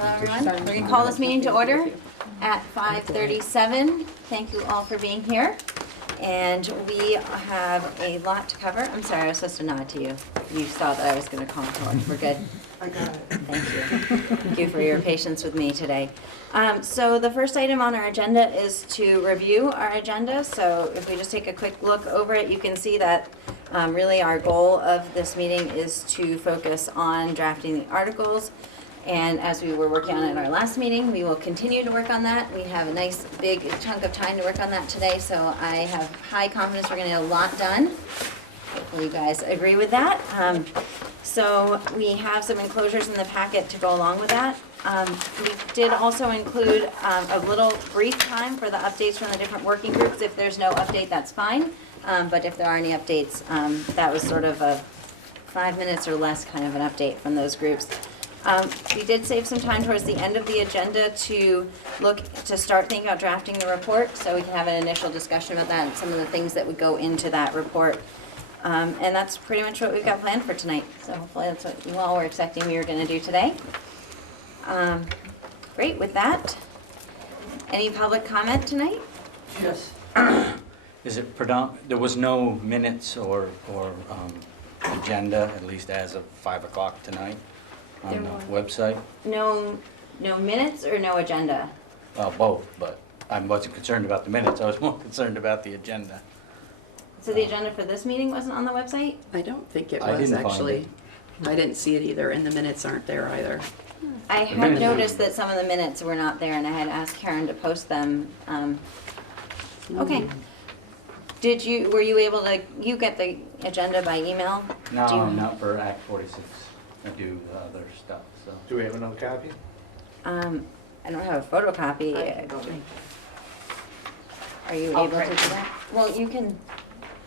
Hello, everyone. We're going to call this meeting to order at 5:37. Thank you all for being here. And we have a lot to cover. I'm sorry, I was supposed to nod to you. You saw that I was going to call to order. We're good. I got it. Thank you. Thank you for your patience with me today. So the first item on our agenda is to review our agenda. So if we just take a quick look over it, you can see that really our goal of this meeting is to focus on drafting the articles. And as we were working on it in our last meeting, we will continue to work on that. We have a nice big chunk of time to work on that today, so I have high confidence we're going to get a lot done. Hopefully you guys agree with that. So we have some enclosures in the packet to go along with that. We did also include a little brief time for the updates from the different working groups. If there's no update, that's fine. But if there are any updates, that was sort of a 5 minutes or less kind of an update from those groups. We did save some time towards the end of the agenda to start thinking about drafting the report, so we can have an initial discussion about that and some of the things that would go into that report. And that's pretty much what we've got planned for tonight. So hopefully that's what you all were expecting we were going to do today. Great, with that, any public comment tonight? Yes. Is it there was no minutes or agenda, at least as of 5 o'clock tonight on the website? No minutes or no agenda? Both, but I wasn't concerned about the minutes. I was more concerned about the agenda. So the agenda for this meeting wasn't on the website? I don't think it I was, didn't find actually. it. I didn't see it either, and the minutes aren't there either. I had minutes- noticed that some of the minutes were not there, and I had asked Karen to post them. Okay. Were you able to, you get the agenda by email? No, Do you- not for Act 46. I do other stuff, so. Do we have another copy? I don't have a photocopy. Are you able to do that? Well, you can,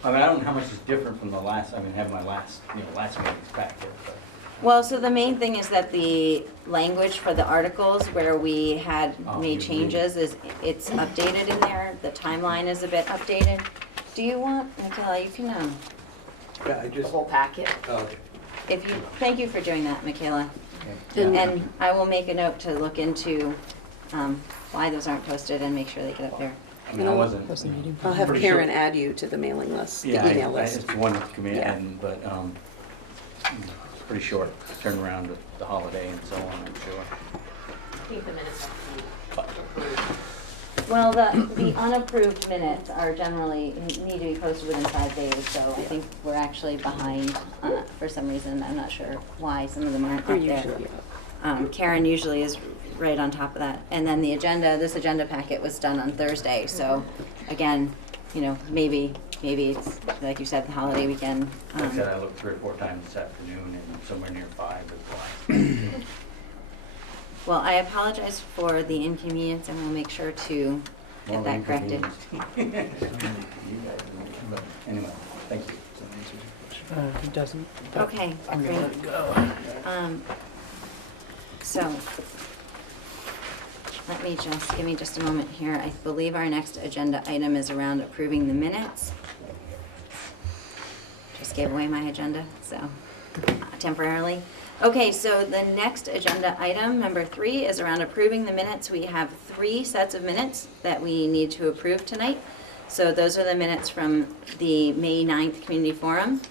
I mean, I don't know how much is different from the last, I mean, have my last meeting's packet, but. well, so the main thing is that the language for the articles where we had made changes it's updated in there. The timeline is a bit updated. Do you want, Michaela, you can, Yeah, I The just, whole packet. oh, okay. thank you for doing that, Michaela. And- And I will make a note to look into why those aren't posted and make sure they get up there. I mean, I wasn't. I'll have pretty Karen sure- add you to the mailing list, the Yeah, email I list. just wanted to come Yeah. in, but it's pretty short turnaround with the holiday and so on, I'm sure. I think the minutes have to be approved. Well, the unapproved minutes are generally, need to be posted within 5 days, so I think we're actually behind for some reason. I'm not sure why some of them aren't They're up there. usually up. Karen usually is right on top of that. And then this agenda packet was done on Thursday, so again, maybe it's, like you said, the holiday weekend. Like I said, I looked 3 or 4 times this afternoon and somewhere near 5 is the last. Well, I apologize for the inconvenience, and we'll make sure to get More that corrected. inconvenience. But anyway, thank you. He doesn't. but Okay, I'm gonna let great. it go. So, give me just a moment here. I believe our next agenda item is around approving the minutes. Just gave away my agenda, so temporarily. Okay, so the next agenda item, number 3, is around approving the minutes. We have 3 sets of minutes that we need to approve tonight. So those are the minutes from the May 9th Community Forum.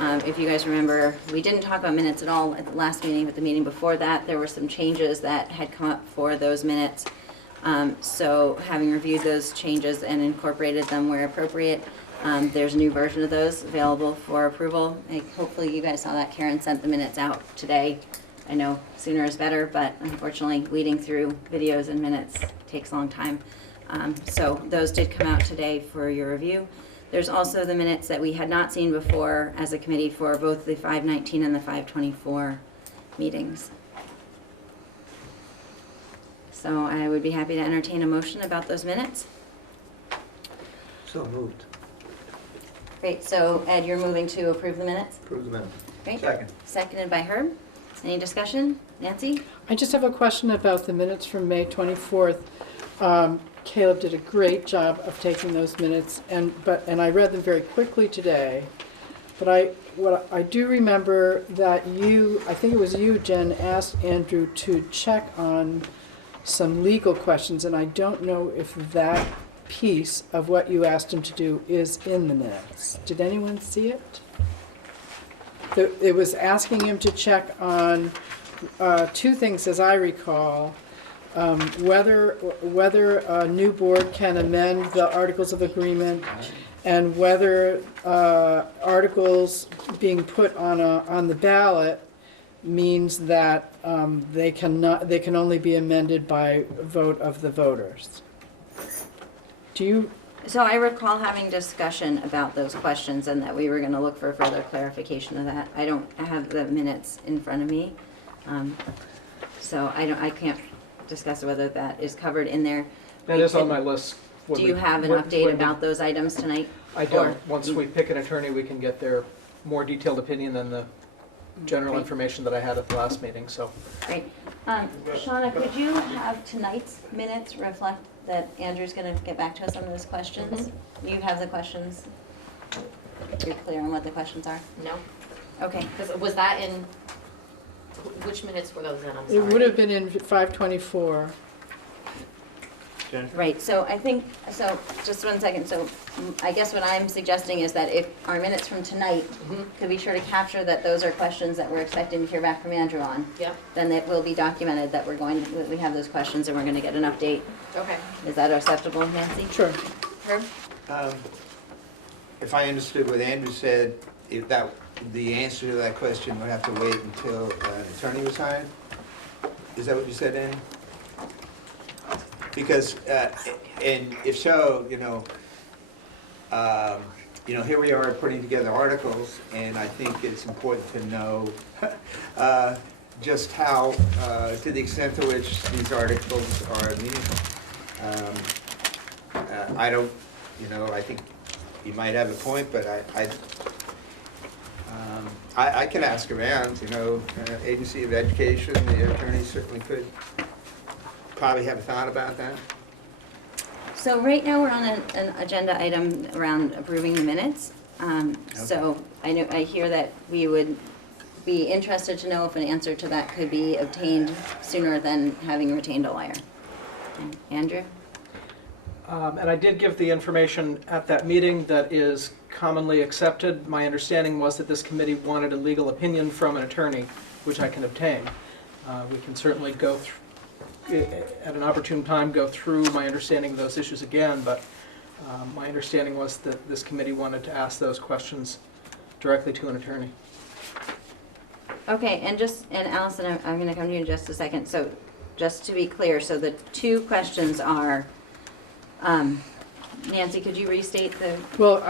If you guys remember, we didn't talk about minutes at all at the last meeting, but the meeting before that, there were some changes that had come up for those minutes. So having reviewed those changes and incorporated them where appropriate, there's a new version of those available for approval. Hopefully you guys saw that. Karen sent the minutes out today. I know sooner is better, but unfortunately weeding through videos and minutes takes a long time. So those did come out today for your review. There's also the minutes that we had not seen before as a committee for both the 5/19 and the 5/24 meetings. So I would be happy to entertain a motion about those minutes. So moved. Great, so Ed, you're moving to approve the minutes? Approve the minute. Great. Second. Seconded by Herb. Any discussion? Nancy? I just have a question about the minutes from May 24th. Caleb did a great job of taking those minutes, and I read them very quickly today. But what I do remember that I think it was you, Jen, asked Andrew to check on some legal questions, and I don't know if that piece of what you asked him to do is in the minutes. Did anyone see it? It was asking him to check on two things, as I recall. Whether a new board can amend the Articles of Agreement, and whether articles being put on the ballot means that they can only be amended by vote of the voters. Do you? So I recall having discussion about those questions and that we were going to look for further clarification of that. I don't have the minutes in front of me, so I can't discuss whether that is covered in there. That is on my list. Do you have an update about those items tonight? I don't. Once we pick an attorney, we can get their more detailed opinion than the general Great. information that I had at the last meeting, so. Great. Shauna, could you have tonight's minutes reflect that Andrew's going to get back to us on those questions? You have the questions? You're clear on what the questions are? No? Okay. Because was that in, which minutes were those in? I'm sorry. It would have been in 524. Right, so I think, so just 1 second, so I guess what I'm suggesting is that if our minutes from tonight could be sure to capture that those are questions that we're expecting to hear back from Andrew on, Yep, then it will be documented that we have those questions and we're gonna get an update. okay. Is that acceptable, Nancy? Sure. Herb? If I understood what Andrew said, if that, the answer to that question would have to wait until an attorney was hired? Is that what you said, Andy? Because, and if so, here we are putting together articles, and I think it's important to know just how, to the extent to which these articles are meaningful. I don't, I think you might have a point, but I can ask around, Agency of Education, the attorney certainly could probably have a thought about that. So right now, we're on an agenda item around approving the minutes. So I hear that we would be interested to know if an answer to that could be obtained sooner than having retained a lawyer. Andrew? And I did give the information at that meeting that is commonly accepted. My understanding was that this committee wanted a legal opinion from an attorney, which I can obtain. We can certainly go through, at an opportune time, go through my understanding of those issues again, but my understanding was that this committee wanted to ask those questions directly to an attorney. Okay, and Allison, I'm going to come to you in just a second. So just to be clear, so the two questions are, Nancy, could you restate the Well,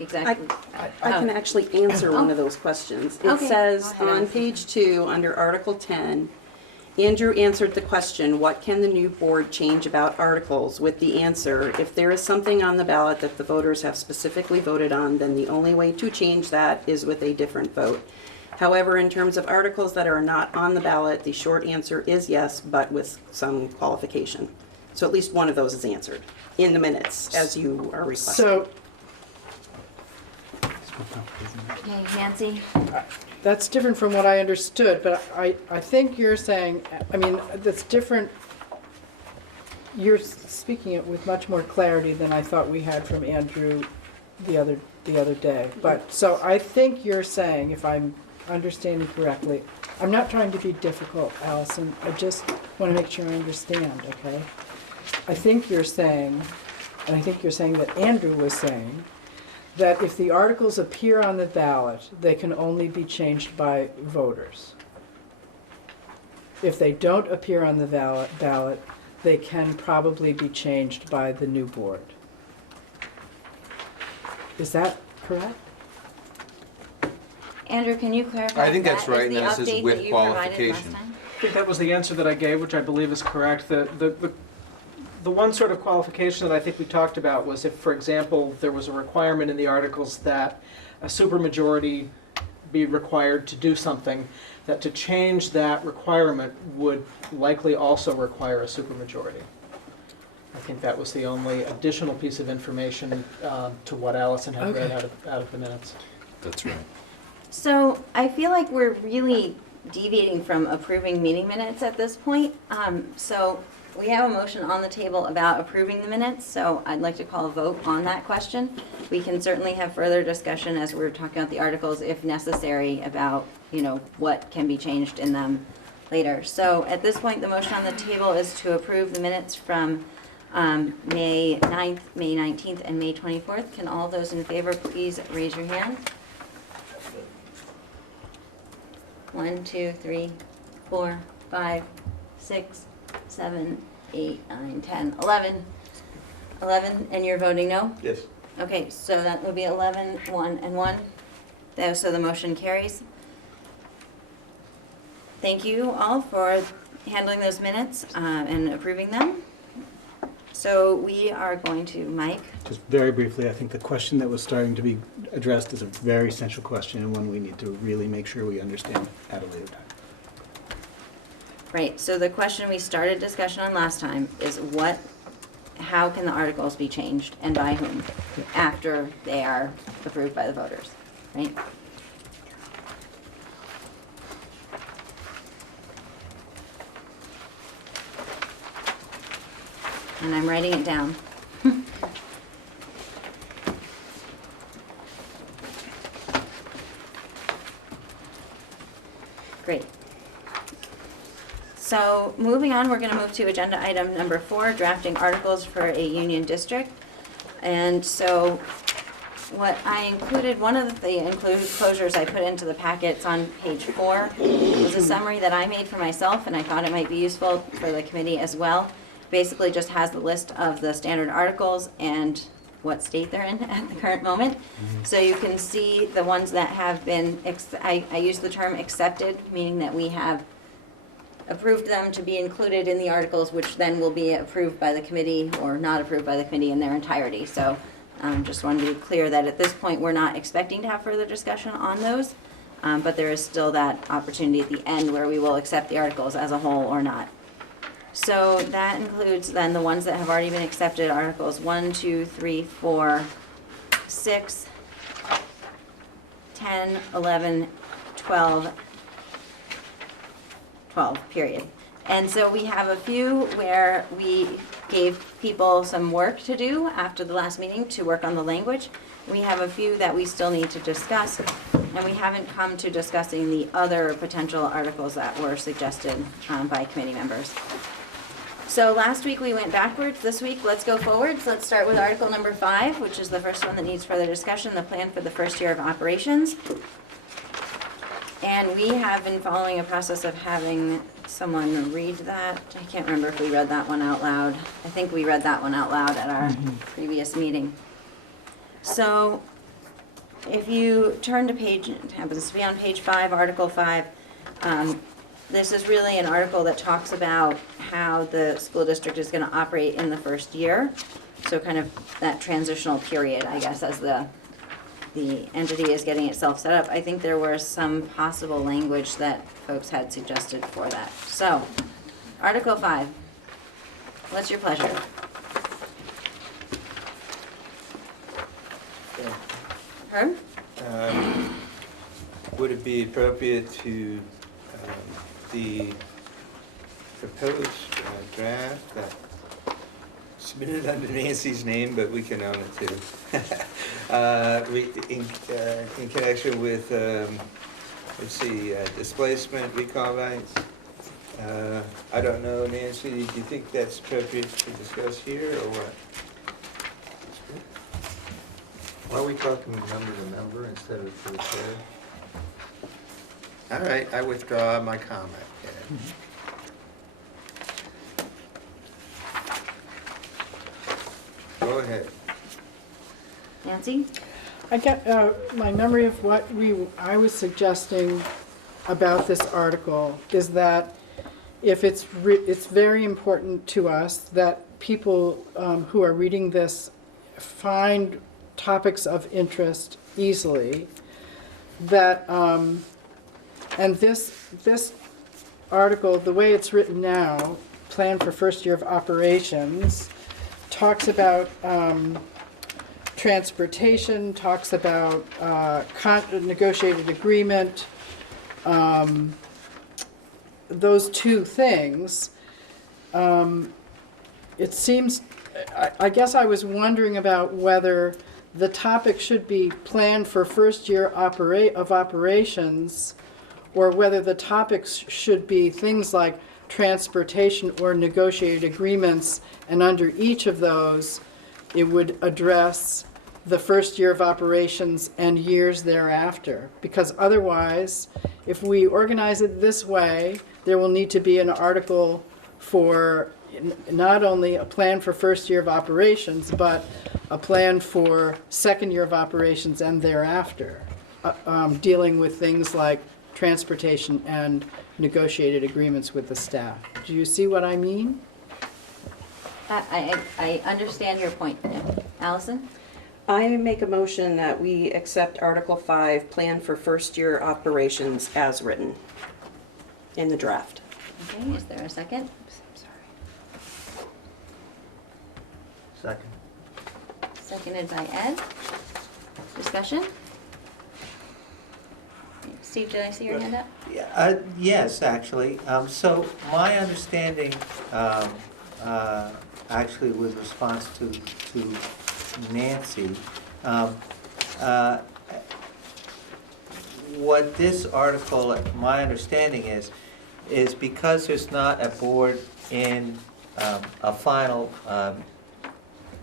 exact? I can actually answer one of those questions. It Okay, says go ahead, on Allison. page 2, under Article 10, Andrew answered the question, what can the new board change about articles? With the answer, if there is something on the ballot that the voters have specifically voted on, then the only way to change that is with a different vote. However, in terms of articles that are not on the ballot, the short answer is yes, but with some qualification. So at least one of those is answered in the minutes, as you are requesting. so Okay, Nancy? that's different from what I understood, but I think you're saying, that's different. You're speaking it with much more clarity than I thought we had from Andrew the other day. But, so I think you're saying, if I'm understanding correctly, I'm not trying to be difficult, Allison, I just want to make sure I understand, okay? I think you're saying, and I think you're saying that Andrew was saying, that if the articles appear on the ballot, they can only be changed by voters. If they don't appear on the ballot, they can probably be changed by the new board. Is that correct? Andrew, can you clarify? I think that's that? right, Is and that the says update with that you provided last qualification. time? I think that was the answer that I gave, which I believe is correct. The one sort of qualification that I think we talked about was if, for example, there was a requirement in the articles that a supermajority be required to do something, that to change that requirement would likely also require a supermajority. I think that was the only additional piece of information to what Allison had read out of the minutes. That's right. So I feel like we're really deviating from approving meeting minutes at this point. So we have a motion on the table about approving the minutes, so I'd like to call a vote on that question. We can certainly have further discussion as we're talking about the articles if necessary about, what can be changed in them later. So at this point, the motion on the table is to approve the minutes from May 9th, May 19th, and May 24th. Can all those in favor please raise your hand? 1, 2, 3, 4, 5, 6, 7, 8, 9, 10, 11. 11, and you're voting no? Yes. Okay, so that would be 11, 1, and 1. So the motion carries. Thank you all for handling those minutes and approving them. So we are going to, Mike? Just very briefly, I think the question that was starting to be addressed is a very essential question and one we need to really make sure we understand at a later time. Right, so the question we started discussion on last time is how can the articles be changed and by whom after they are approved by the voters, right? And I'm writing it down. Great. So moving on, we're going to move to agenda item number 4, drafting articles for a union district. And so what I included, one of the enclosures I put into the packets on page 4 was a summary that I made for myself, and I thought it might be useful for the committee as well. Basically just has the list of the standard articles and what state they're in at the current moment. So you can see the ones that have been, I use the term accepted, meaning that we have approved them to be included in the articles, which then will be approved by the committee or not approved by the committee in their entirety. So just wanted to be clear that at this point, we're not expecting to have further discussion on those, but there is still that opportunity at the end where we will accept the articles as a whole or not. So that includes then the ones that have already been accepted, articles 1, 2, 3, 4, 6, 10, 11, 12, period. And so we have a few where we gave people some work to do after the last meeting to work on the language. We have a few that we still need to discuss, and we haven't come to discussing the other potential articles that were suggested by committee members. So last week we went backwards. This week, let's go forwards. Let's start with article number 5, which is the first one that needs further discussion, the plan for the first year of operations. And we have been following a process of having someone read that. I can't remember if we read that one out loud. I think we read that one out loud at our previous meeting. So if you turn to page, it happens to be on page 5, article 5, this is really an article that talks about how the school district is going to operate in the first year. So kind of that transitional period, I guess, as the entity is getting itself set up. I think there was some possible language that folks had suggested for that. So, Article 5. What's your pleasure? Herb? Would it be appropriate to the proposed draft that submitted under Nancy's name, but we can own it too. In connection with, let's see, displacement, recall rights. I don't know, Nancy, do you think that's appropriate to discuss here or what? Why are we talking member to member instead of to the chair? All right, I withdraw my comment. Go ahead. Nancy? I get my memory of what I was suggesting about this article is that if it's very important to us that people who are reading this find topics of interest easily, that and this article, the way it's written now, plan for first year of operations, talks about transportation, talks about negotiated agreement, those two things. It seems, I guess I was wondering about whether the topic should be planned for first year of operations, or whether the topics should be things like transportation or negotiated agreements, and under each of those, it would address the first year of operations and years thereafter. Because otherwise, if we organize it this way, there will need to be an article for not only a plan for first year of operations, but a plan for second year of operations and thereafter, dealing with things like transportation and negotiated agreements with the staff. Do you see what I mean? I understand your point. Yeah. Allison? I make a motion that we accept Article 5, Plan for First Year Operations as written in the draft. Okay, is there a second? Second. Seconded by Ed. Discussion? Steve, did I see your hand up? Yeah, yes, actually. So my understanding, actually with response to Nancy, what this article, my understanding is because there's not a board in a final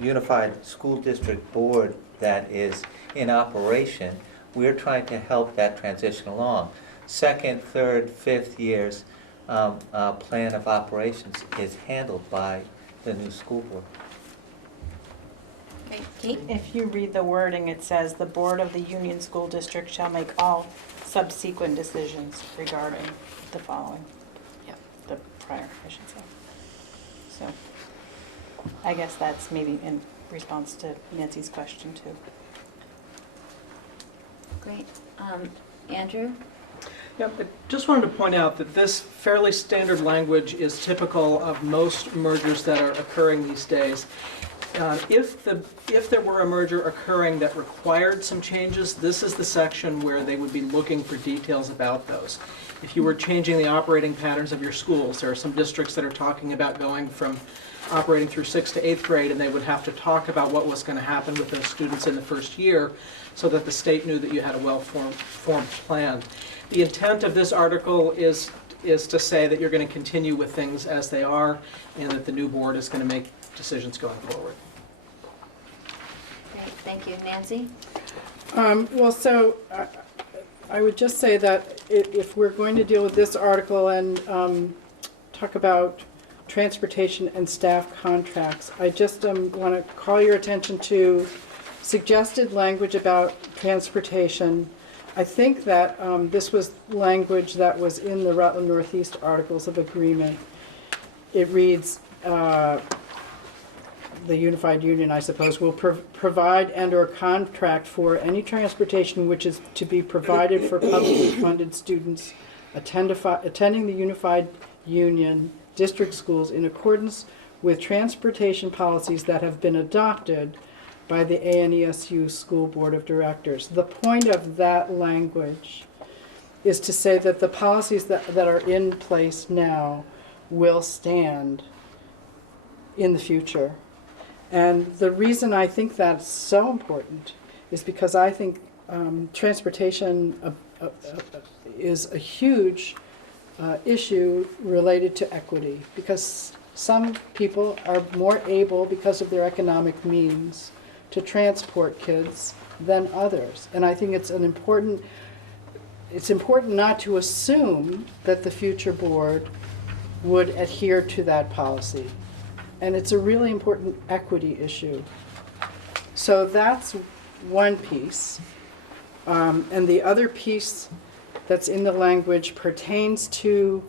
unified school district board that is in operation, we're trying to help that transition along. Second, third, fifth years plan of operations is handled by the new school board. Okay, Kate? If you read the wording, it says, "The Board of the Union School District shall make all subsequent decisions regarding the following." Yep. The prior, I should say. So, I guess that's maybe in response to Nancy's question too. Great. Andrew? Yep, I just wanted to point out that this fairly standard language is typical of most mergers that are occurring these days. If there were a merger occurring that required some changes, this is the section where they would be looking for details about those. If you were changing the operating patterns of your schools, there are some districts that are talking about going from operating through 6th to 8th grade, and they would have to talk about what was going to happen with those students in the first year so that the state knew that you had a well-formed plan. The intent of this article is to say that you're going to continue with things as they are, and that the new board is going to make decisions going forward. Great, thank you. Nancy? Well, so I would just say that if we're going to deal with this article and talk about transportation and staff contracts, I just want to call your attention to suggested language about transportation. I think that this was language that was in the Rutland Northeast Articles of Agreement. It reads, the Unified Union, I suppose, will provide and/or contract for any transportation which is to be provided for publicly funded students attending the Unified Union district schools in accordance with transportation policies that have been adopted by the ANESU School Board of Directors. The point of that language is to say that the policies that are in place now will stand in the future. And the reason I think that's so important is because I think transportation is a huge issue related to equity, because some people are more able, because of their economic means, to transport kids than others. And I think it's important not to assume that the future board would adhere to that policy. And it's a really important equity issue. So that's one piece. And the other piece that's in the language pertains to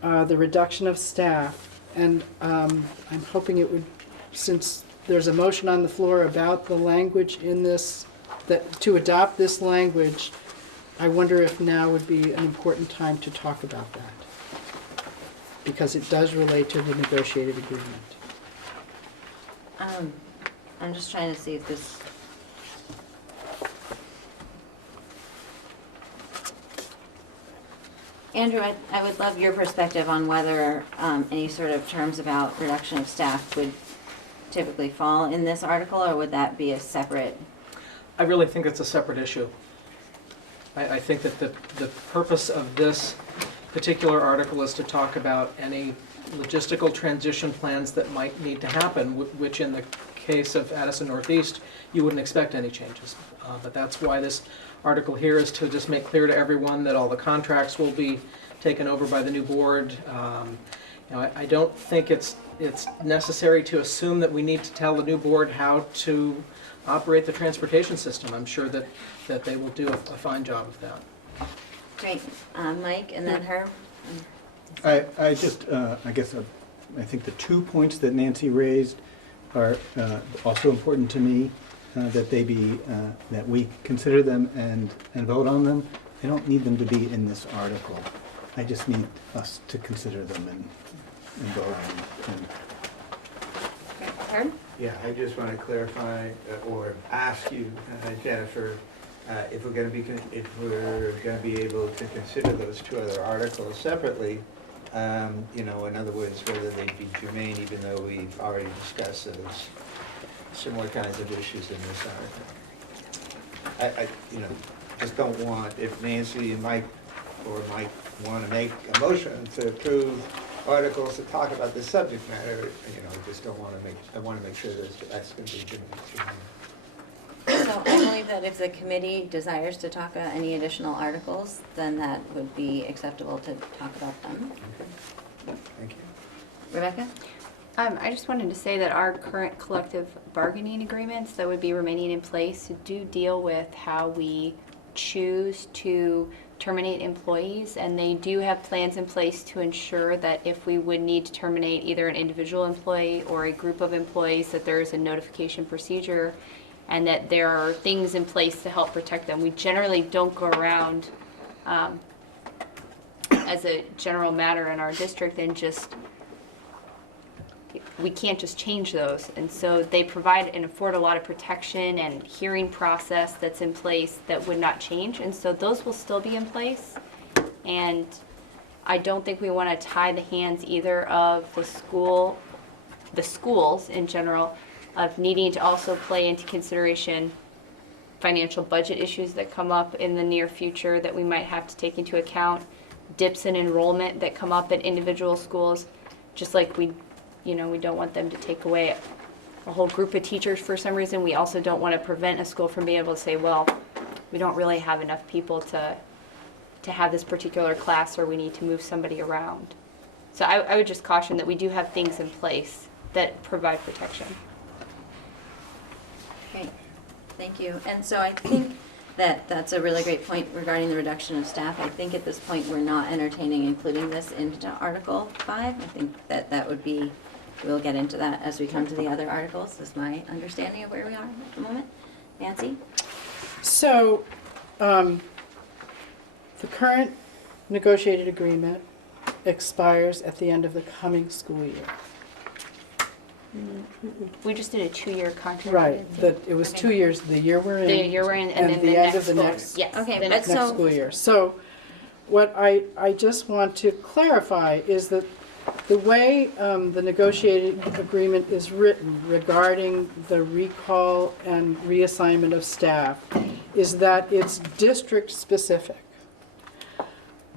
the reduction of staff. And I'm hoping it would, since there's a motion on the floor about the language in this, that to adopt this language, I wonder if now would be an important time to talk about that, because it does relate to the negotiated agreement. I'm just trying to see if this Andrew, I would love your perspective on whether any sort of terms about reduction of staff would typically fall in this article, or would that be a separate? I really think it's a separate issue. I think that the purpose of this particular article is to talk about any logistical transition plans that might need to happen, which in the case of Addison Northeast, you wouldn't expect any changes. But that's why this article here is to just make clear to everyone that all the contracts will be taken over by the new board. I don't think it's necessary to assume that we need to tell the new board how to operate the transportation system. I'm sure that they will do a fine job of that. Great. Mike, and then her. I just, I guess, I think the 2 points that Nancy raised are also important to me, that they be, that we consider them and vote on them. I don't need them to be in this article. I just need us to consider them and vote on them. Herb? Yeah, I just want to clarify or ask you, Jennifer, if we're going to be able to consider those two other articles separately. In other words, whether they'd be germane, even though we've already discussed those similar kinds of issues in this article. I just don't want, if Nancy and Mike want to make a motion to approve articles to talk about the subject matter, I just don't want to I want to make sure that that's going to be germane. So I believe that if the committee desires to talk about any additional articles, then that would be acceptable to talk about them. Okay. Thank you. Rebecca? I just wanted to say that our current collective bargaining agreements that would be remaining in place do deal with how we choose to terminate employees, and they do have plans in place to ensure that if we would need to terminate either an individual employee or a group of employees, that there is a notification procedure and that there are things in place to help protect them. We generally don't go around as a general matter in our district and we can't just change those. And so they provide and afford a lot of protection and hearing process that's in place that would not change. And so those will still be in place. And I don't think we want to tie the hands either of the schools in general, of needing to also play into consideration financial budget issues that come up in the near future that we might have to take into account, dips in enrollment that come up at individual schools, just like we don't want them to take away a whole group of teachers for some reason. We also don't want to prevent a school from being able to say, well, we don't really have enough people to have this particular class, or we need to move somebody around. So I would just caution that we do have things in place that provide protection. Great, thank you. And so I think that that's a really great point regarding the reduction of staff. I think at this point we're not entertaining including this into Article 5. I think that would be, we'll get into that as we come to the other articles, is my understanding of where we are at the moment. Nancy? So, the current negotiated agreement expires at the end of the coming school year. We just did a 2-year contract. Right, it was 2 years, the year we're in. The year we're in, and then the the end next of the school. next. Yes. Okay, the but next Next school year. So what I just want to clarify is that the way the negotiated agreement is written regarding the recall and reassignment of staff is that it's district specific.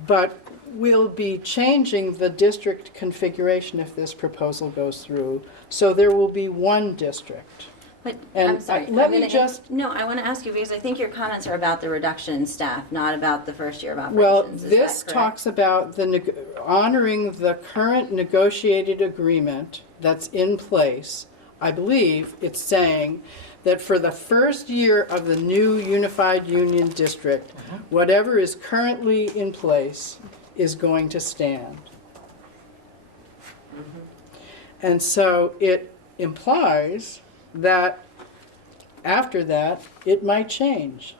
But we'll be changing the district configuration if this proposal goes through. So there will be one district. But, And I'm sorry. let I'm me gonna- just- No, I want to ask you, because I think your comments are about the reduction in staff, not about the first year of Well, operations. Is this that correct? talks about honoring the current negotiated agreement that's in place. I believe it's saying that for the first year of the new unified union district, whatever is currently in place is going to stand. And so it implies that after that, it might change.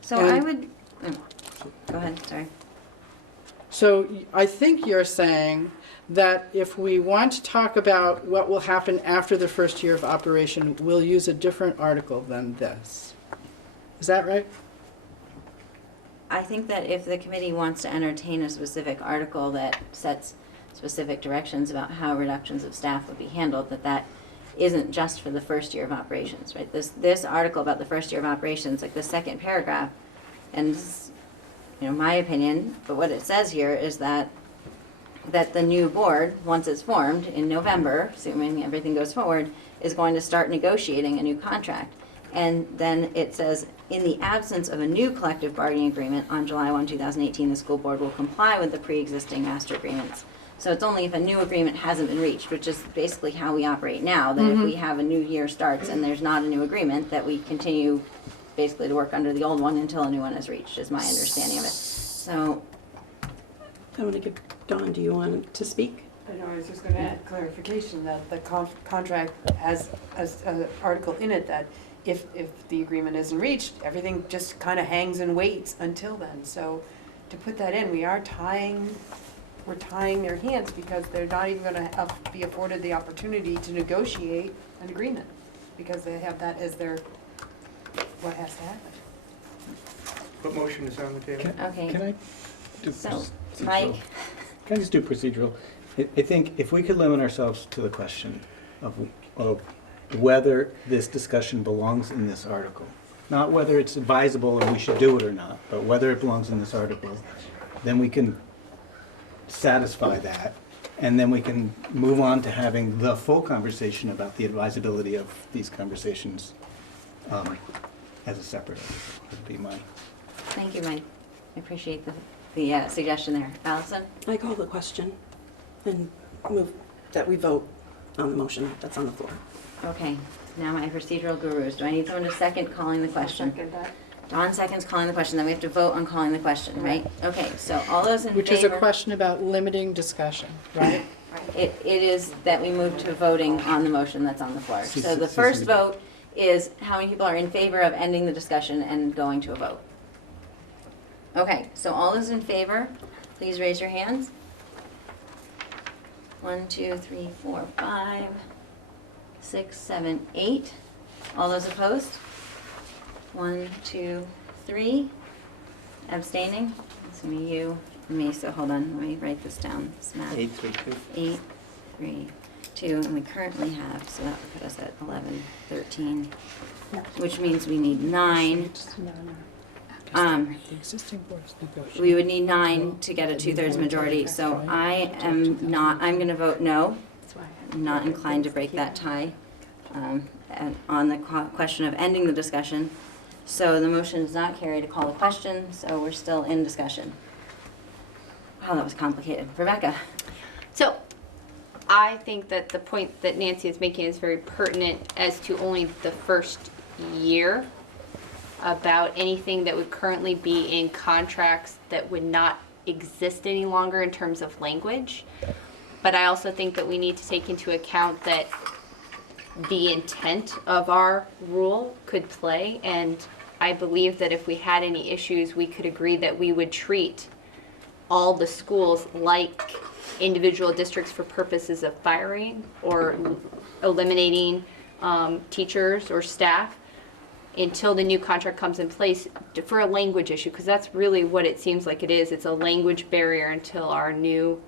So I and- would, go ahead, sorry. So I think you're saying that if we want to talk about what will happen after the first year of operation, we'll use a different article than this. Is that right? I think that if the committee wants to entertain a specific article that sets specific directions about how reductions of staff would be handled, that isn't just for the first year of operations, right? This article about the first year of operations, like the second paragraph, and this is, my opinion, but what it says here is that the new board, once it's formed in November, assuming everything goes forward, is going to start negotiating a new contract. And then it says, in the absence of a new collective bargaining agreement on July 1, 2018, the school board will comply with the pre-existing master agreements. So it's only if a new agreement hasn't been reached, which is basically how we operate now, that if we have a new year starts and there's not a new agreement, that we continue basically to work under the old one until a new one is reached, is my understanding of it. So, I want to give, Dawn, do you want to speak? I know, I was just going to add clarification that the contract has an article in it that if the agreement isn't reached, everything just kind of hangs and waits until then. So to put that in, we're tying their hands because they're not even going to be afforded the opportunity to negotiate an agreement because they have that as their, what has to happen. What motion is on the table? okay. Can I do So, procedural? Mike, Can I just do procedural? I think if we could limit ourselves to the question of whether this discussion belongs in this article, not whether it's advisable and we should do it or not, but whether it belongs in this article, then we can satisfy that, and then we can move on to having the full conversation about the advisability of these conversations as a separate article. Would be my. thank you, Mike. I appreciate the suggestion there. Allison? I call the question and move that we vote on the motion that's on the floor. Okay, now my procedural gurus. Do I need someone to second calling the question? Second that. Dawn seconds calling the question, then we have to vote on calling the question, right? Okay, so all those in Which favor? is a question about limiting discussion, right? It is that we move to voting on the motion that's on the floor. So the See, first vote is how many people are in favor of ending the discussion and going to a vote. Okay, so all those in favor, please raise your hands. 1, 2, 3, 4, 5, 6, 7, 8. All those opposed? 1, 2, 3. Abstaining? It's gonna be you and me, so hold on, let me write this down. This math. 832. 8, 3, 2, and we currently have, so that would put us at 11, 13, which means we need 9. The existing board's negotiating. We would need 9 to get a 2/3 majority, so I'm going to vote no. I'm not inclined to break that tie and on the question of ending the discussion. So the motion is not carried to call the question, so we're still in discussion. Wow, that was complicated. Rebecca? So I think that the point that Nancy is making is very pertinent as to only the first year, about anything that would currently be in contracts that would not exist any longer in terms of language. But I also think that we need to take into account that the intent of our rule could play, and I believe that if we had any issues, we could agree that we would treat all the schools like individual districts for purposes of firing or eliminating teachers or staff until the new contract comes in place for a language issue, because that's really what it seems like it is. It's a language barrier until our new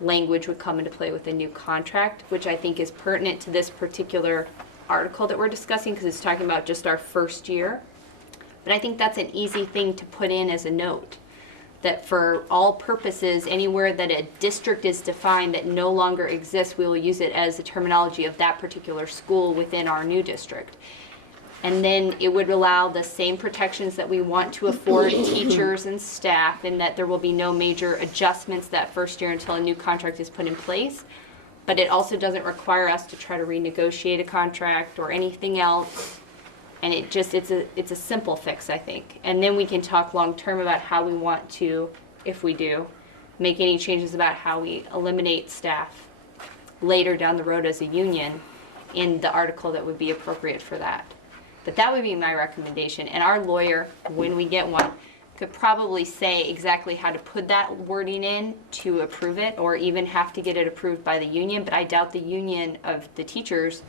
language would come into play with a new contract, which I think is pertinent to this particular article that we're discussing because it's talking about just our first year. But I think that's an easy thing to put in as a note, that for all purposes, anywhere that a district is defined that no longer exists, we will use it as the terminology of that particular school within our new district. And then it would allow the same protections that we want to afford teachers and staff, in that there will be no major adjustments that first year until a new contract is put in place. But it also doesn't require us to try to renegotiate a contract or anything else. And it's a simple fix, I think. And then we can talk long-term about how we want to, if we do, make any changes about how we eliminate staff later down the road as a union in the article that would be appropriate for that. But that would be my recommendation. And our lawyer, when we get one, could probably say exactly how to put that wording in to approve it, or even have to get it approved by the union. But I doubt the union of the teachers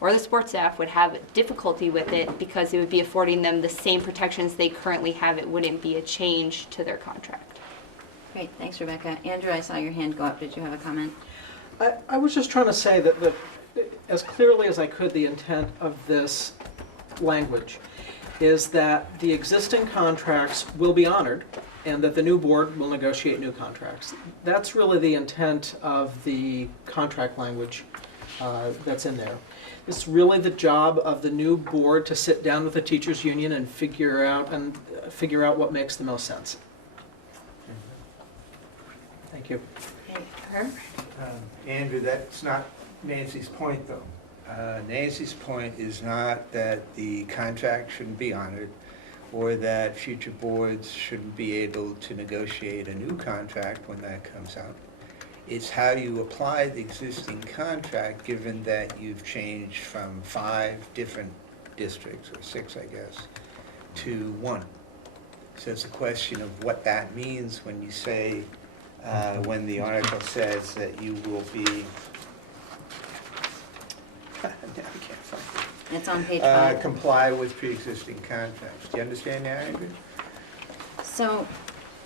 or the support staff would have difficulty with it because it would be affording them the same protections they currently have. It wouldn't be a change to their contract. Great, thanks, Rebecca. Andrew, I saw your hand go up. Did you have a comment? I was just trying to say that as clearly as I could, the intent of this language is that the existing contracts will be honored and that the new board will negotiate new contracts. That's really the intent of the contract language that's in there. It's really the job of the new board to sit down with the teachers union and figure out what makes the most sense. Thank you. Okay, Herb? Andrew, that's not Nancy's point, though. Nancy's point is not that the contract shouldn't be honored or that future boards shouldn't be able to negotiate a new contract when that comes out. It's how you apply the existing contract, given that you've changed from 5 different districts, or 6, I guess, to 1. So it's a question of what that means when you say, when the article says that you will be, now I can't find it. It's on page 5. Comply with pre-existing contracts. Do you understand that, Andrew? So,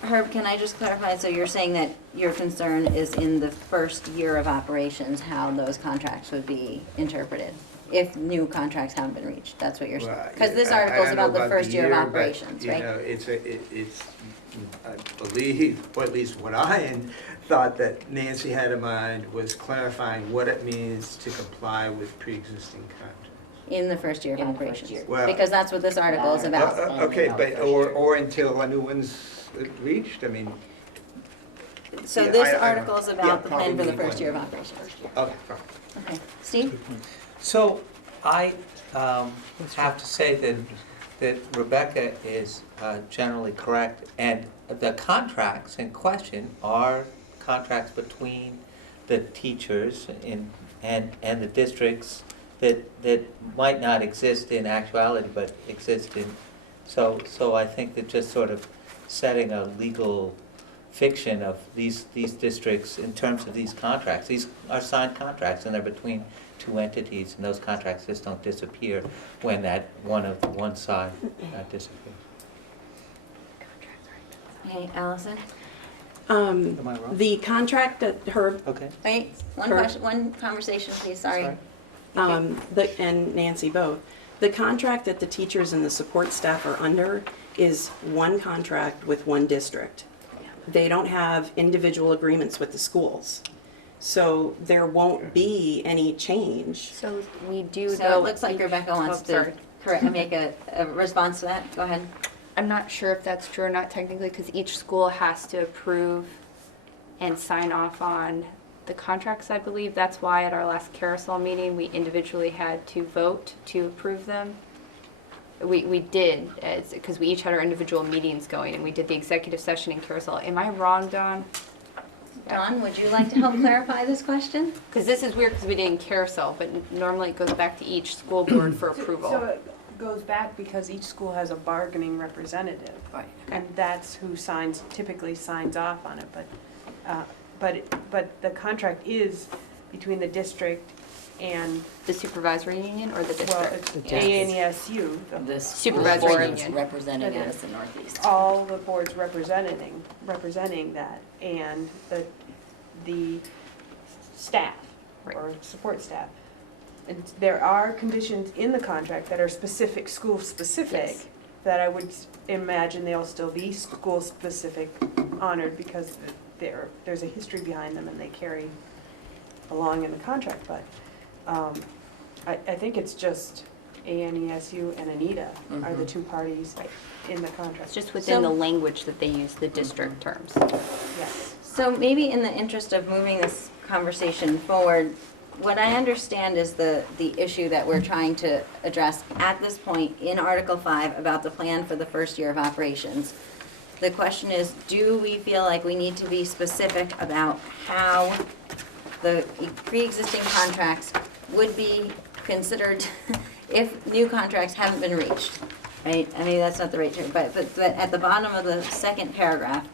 Herb, can I just clarify? So you're saying that your concern is in the first year of operations, how those contracts would be interpreted if new contracts haven't been reached? That's what you're saying? Well, Because this I article is don't know about the first year of but, operations, right? You know, it's, I believe, or at least what I thought that Nancy had in mind was clarifying what it means to comply with pre-existing contracts. In the first year of In the first operations? year. Well- Because that's what this article is about. Okay, but, or until a new one's reached, I mean, So yeah, this I don't- article is yeah, about the plan for the probably first one. year of operations. okay, fine. Okay, Steve? So I have to say that Rebecca is generally correct, and the contracts in question are contracts between the teachers and the districts that might not exist in actuality, but exist in, so I think that just sort of setting a legal fiction of these districts in terms of these contracts. These are signed contracts, and they're between 2 entities, and those contracts just don't disappear when that one side disappears. Hey, Allison? Am I wrong? The contract that Herb, Okay. Wait, one Herb? question, one conversation, please, sorry. and Nancy both, the contract that the teachers and the support staff are under is one contract with one district. They don't have individual agreements with the schools. So there won't be any change. So we do So though. it looks like Rebecca wants Oh, to sorry. correct, make a response to that. Go ahead. I'm not sure if that's true or not technically, because each school has to approve and sign off on the contracts, I believe. That's why at our last carousel meeting, we individually had to vote to approve them. We did, because we each had our individual meetings going, and we did the executive session in carousel. Am I wrong, Dawn? Dawn, would you like to help clarify this question? Because this is weird, because we did in carousel, but normally it goes back to each school board for approval. So it goes back because each school has a bargaining representative. Right. And that's who typically signs off on it, but the contract is between the district and, The supervisory union or the well, district? it's ANESU, The Supervisory board union. representing That us is. in Northeast. all the boards representing that, and the staff, Right. or support staff. And there are conditions in the contract that are specific, school-specific, Yes. that I would imagine they'll still be school-specific honored, because there's a history behind them and they carry along in the contract, but I think it's just ANESU and Anita are the 2 parties in the contract. It's just within So- the language that they use, the district terms. Yes. So maybe in the interest of moving this conversation forward, what I understand is the issue that we're trying to address at this point in Article 5 about the plan for the first year of operations. The question is, do we feel like we need to be specific about how the pre-existing contracts would be considered if new contracts haven't been reached, right? I mean, that's not the right term, but at the bottom of the second paragraph,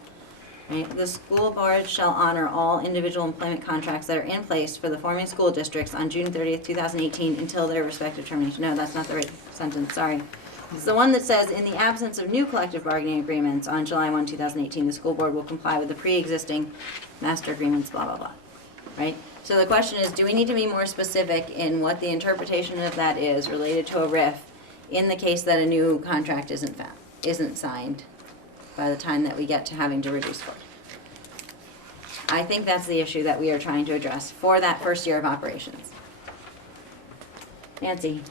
right? The school board shall honor all individual employment contracts that are in place for the forming school districts on June 30th, 2018 until their respective termination. No, that's not the right sentence, sorry. It's the one that says, in the absence of new collective bargaining agreements on July 1, 2018, the school board will comply with the pre-existing master agreements, blah, blah, blah, right? So the question is, do we need to be more specific in what the interpretation of that is related to a RIF in the case that a new contract isn't signed by the time that we get to having to reduce work? I think that's the issue that we are trying to address for that first year of operations. Nancy?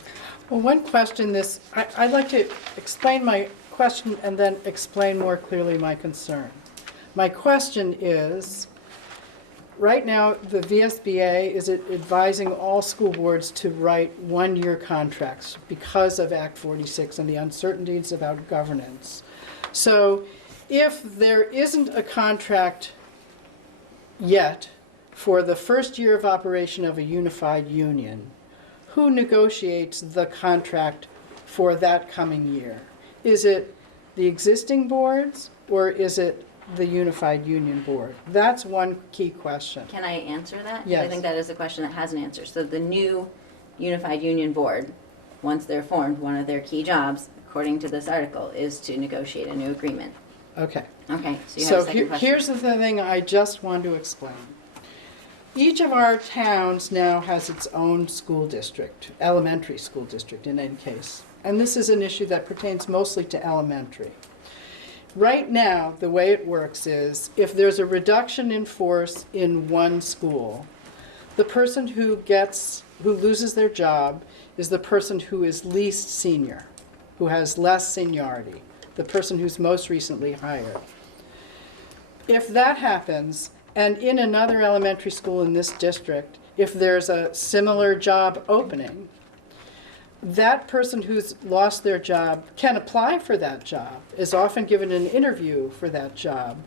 Well, one question I'd like to explain my question and then explain more clearly my concern. My question is, right now, the VSBA is advising all school boards to write one-year contracts because of Act 46 and the uncertainties about governance. So if there isn't a contract yet for the first year of operation of a unified union, who negotiates the contract for that coming year? Is it the existing boards or is it the unified union board? That's one key question. Can I answer that? Yes. I think that is a question that has an answer. So the new unified union board, once they're formed, one of their key jobs, according to this article, is to negotiate a new agreement. Okay. Okay, so you have a So second question. here's the thing I just want to explain. Each of our towns now has its own school district, elementary school district in any case. And this is an issue that pertains mostly to elementary. Right now, the way it works is if there's a reduction in force in one school, the person who loses their job is the person who is least senior, who has less seniority, the person who's most recently hired. If that happens, and in another elementary school in this district, if there's a similar job opening, that person who's lost their job can apply for that job, is often given an interview for that job.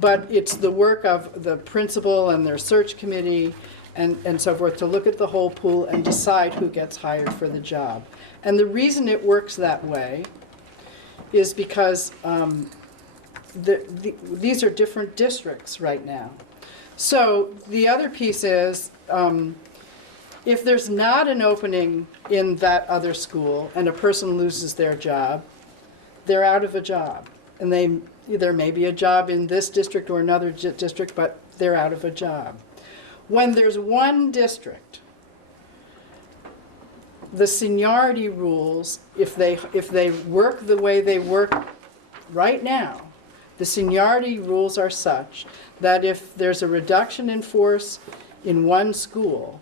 But it's the work of the principal and their search committee and so forth to look at the whole pool and decide who gets hired for the job. And the reason it works that way is because these are different districts right now. So the other piece is, if there's not an opening in that other school and a person loses their job, they're out of a job. And there may be a job in this district or another district, but they're out of a job. When there's one district, the seniority rules, if they work the way they work right now, the seniority rules are such that if there's a reduction in force in one school,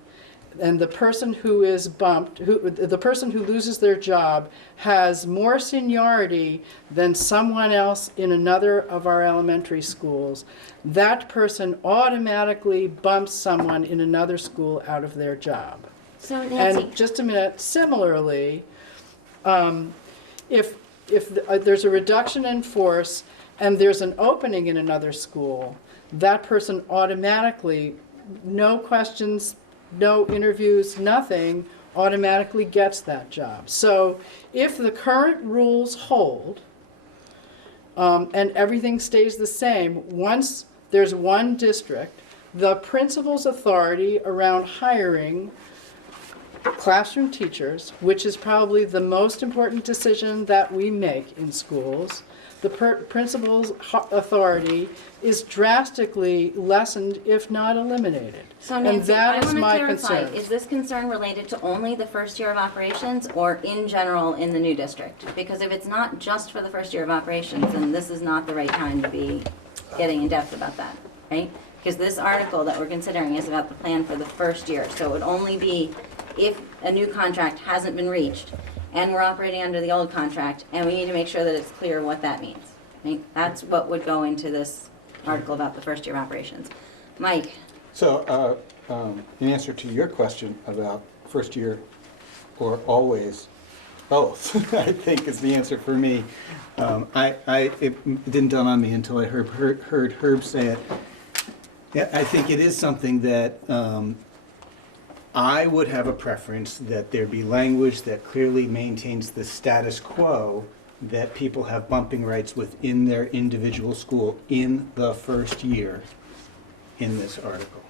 and the person who is bumped, the person who loses their job has more seniority than someone else in another of our elementary schools, that person automatically bumps someone in another school out of their job. So Nancy, And just a minute, similarly, if there's a reduction in force and there's an opening in another school, that person automatically, no questions, no interviews, nothing, automatically gets that job. So if the current rules hold and everything stays the same, once there's one district, the principal's authority around hiring classroom teachers, which is probably the most important decision that we make in schools, the principal's authority is drastically lessened, if not eliminated. So And Nancy, that I is want to my clarify, concern. is this concern related to only the first year of operations or in general in the new district? Because if it's not just for the first year of operations, then this is not the right time to be getting in depth about that, right? Because this article that we're considering is about the plan for the first year. So it would only be if a new contract hasn't been reached and we're operating under the old contract, and we need to make sure that it's clear what that means. Right? That's what would go into this article about the first year of operations. Mike? So, in answer to your question about first year or always both, I think is the answer for me. It didn't dawn on me until I heard Herb say it. Yeah, I think it is something that I would have a preference that there be language that clearly maintains the status quo that people have bumping rights within their individual school in the first year in this article.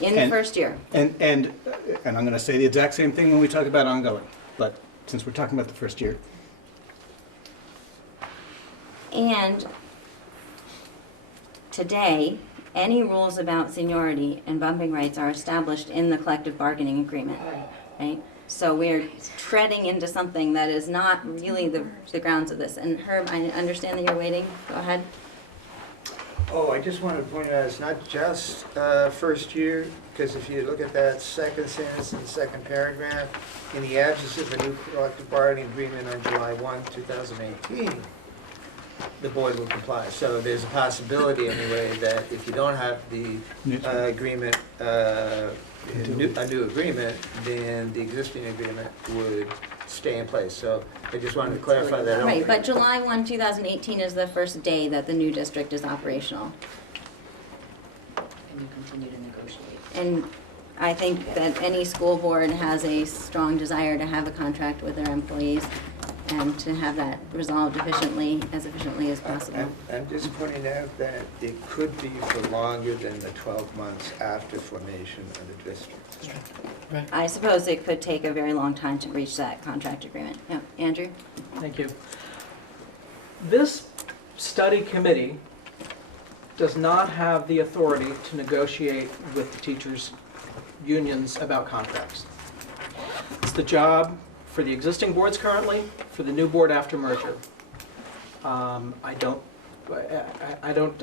In the And- first year. And I'm going to say the exact same thing when we talk about ongoing, but since we're talking about the first year. And today, any rules about seniority and bumping rights are established in the collective bargaining agreement, right? So we're treading into something that is not really the grounds of this. And Herb, I understand that you're waiting. Go ahead. Oh, I just wanted to point out, it's not just first year, because if you look at that second sentence in the second paragraph, in the absence of a new collective bargaining agreement on July 1, 2018, the board will comply. So there's a possibility anyway that if you don't have the agreement, a new agreement, then the existing agreement would stay in place. So I just wanted to clarify that. Right, but July 1, 2018 is the first day that the new district is operational. And you continue to negotiate. And I think that any school board has a strong desire to have a contract with their employees and to have that resolved efficiently as possible. I'm just pointing out that it could be for longer than the 12 months after formation of the district. I suppose it could take a very long time to reach that contract agreement. Yeah, Andrew? Thank you. This study committee does not have the authority to negotiate with the teachers' unions about contracts. It's the job for the existing boards currently, for the new board after merger. I don't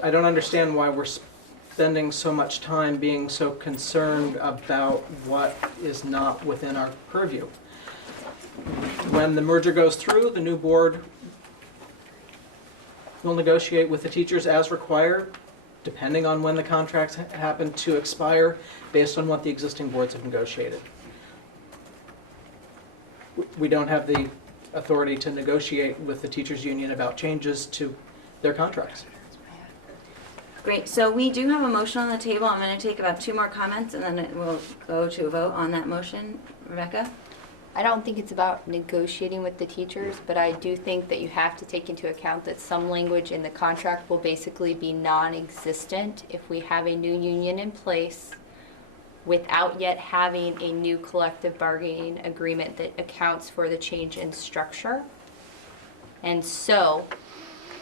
understand why we're spending so much time being so concerned about what is not within our purview. When the merger goes through, the new board will negotiate with the teachers as required, depending on when the contracts happen to expire, based on what the existing boards have negotiated. We don't have the authority to negotiate with the teachers' union about changes to their contracts. Great, so we do have a motion on the table. I'm going to take about 2 more comments and then we'll go to a vote on that motion. Rebecca? I don't think it's about negotiating with the teachers, but I do think that you have to take into account that some language in the contract will basically be non-existent if we have a new union in place without yet having a new collective bargaining agreement that accounts for the change in structure. And so,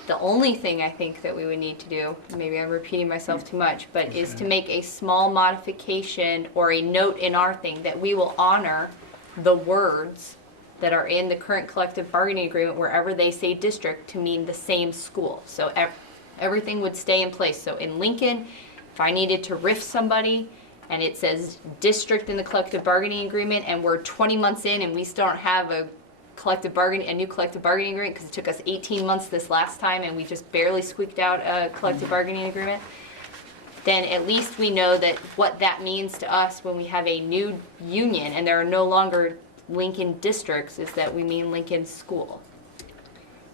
the only thing I think that we would need to do, maybe I'm repeating myself too much, but is to make a small modification or a note in our thing that we will honor the words that are in the current collective bargaining agreement wherever they say district to mean the same school. So everything would stay in place. So in Lincoln, if I needed to riff somebody and it says district in the collective bargaining agreement and we're 20 months in and we still don't have a new collective bargaining agreement because it took us 18 months this last time and we just barely squeaked out a collective bargaining agreement, then at least we know that what that means to us when we have a new union and there are no longer Lincoln districts is that we mean Lincoln school.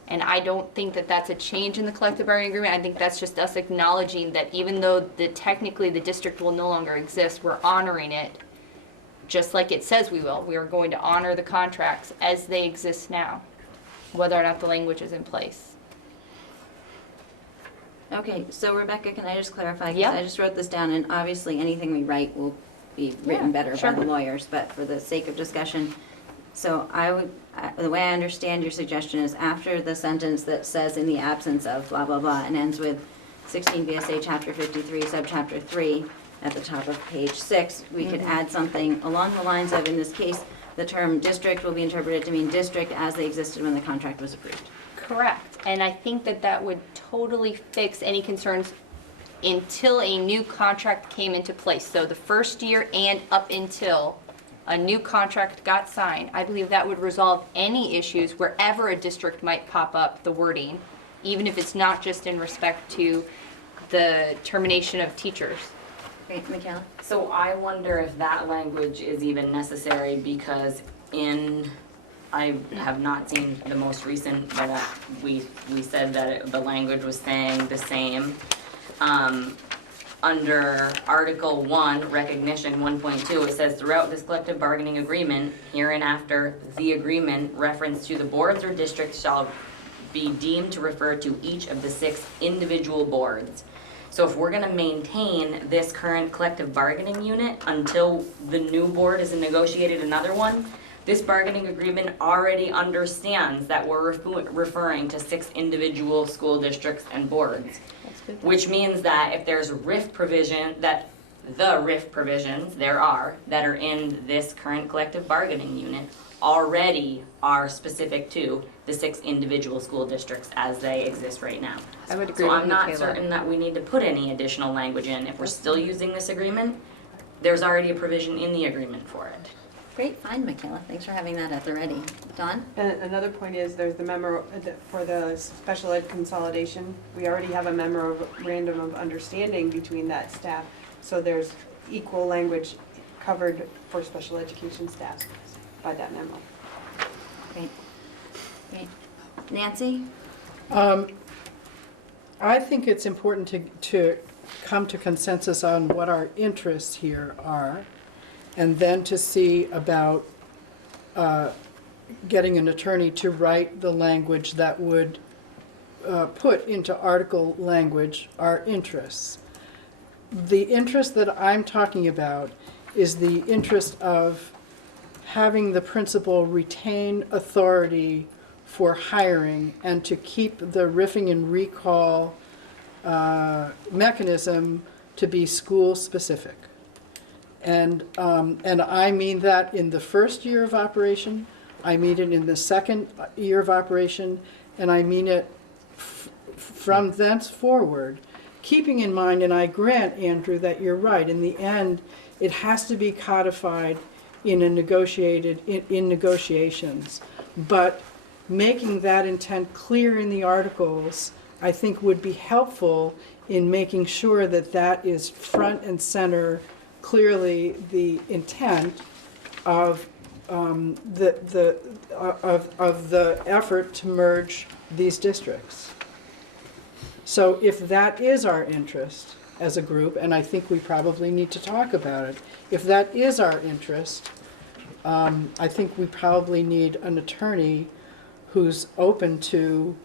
And I don't think that that's a change in the collective bargaining agreement. I think that's just us acknowledging that even though technically the district will no longer exist, we're honoring it just like it says we will. We are going to honor the contracts as they exist now, whether or not the language is in place. Okay, so Rebecca, can I just clarify? 'Cause Yeah. I just wrote this down, and obviously anything we write will be written better sure. by the lawyers, but for the sake of discussion. So the way I understand your suggestion is after the sentence that says in the absence of blah, blah, blah, and ends with 16 VSA Chapter 53, Subchapter 3, at the top of page 6, we could add something along the lines of, in this case, the term district will be interpreted to mean district as they existed when the contract was approved. Correct. And I think that that would totally fix any concerns until a new contract came into place. So the first year and up until a new contract got signed, I believe that would resolve any issues wherever a district might pop up, the wording, even if it's not just in respect to the termination of teachers. Great, Michaela? So I wonder if that language is even necessary because I have not seen the most recent, but we said that the language was saying the same. under Article 1, Recognition 1.2, it says throughout this collective bargaining agreement, hereinafter, the agreement reference to the boards or districts shall be deemed to refer to each of the 6 individual boards. So if we're gonna maintain this current collective bargaining unit until the new board is negotiated another one, this bargaining agreement already understands that we're referring to 6 individual school districts and boards. Which means that if there's RIF provision, that the RIF provisions there are that are in this current collective bargaining unit already are specific to the 6 individual school districts as they exist right now. I would agree So with I'm not Michaela. certain that we need to put any additional language in. If we're still using this agreement, there's already a provision in the agreement for it. Great, fine, Michaela. Thanks for having that at the ready. Dawn? And another point is, there's the memo for the special ed consolidation. We already have a memorandum of understanding between that staff, so there's equal language covered for special education staff by that memo. Great. Great. Nancy? I think it's important to come to consensus on what our interests here are, and then to see about getting an attorney to write the language that would put into article language our interests. The interest that I'm talking about is the interest of having the principal retain authority for hiring and to keep the riffing and recall mechanism to be school-specific. And I mean that in the first year of operation, I mean it in the second year of operation, and I mean it from thence forward, keeping in mind, and I grant, Andrew, that you're right, in the end, it has to be codified in negotiations. But making that intent clear in the articles, I think would be helpful in making sure that that is front and center, clearly the intent of the effort to merge these districts. So if that is our interest as a group, and I think we probably need to talk about it, if that is our interest, I think we probably need an attorney who's open to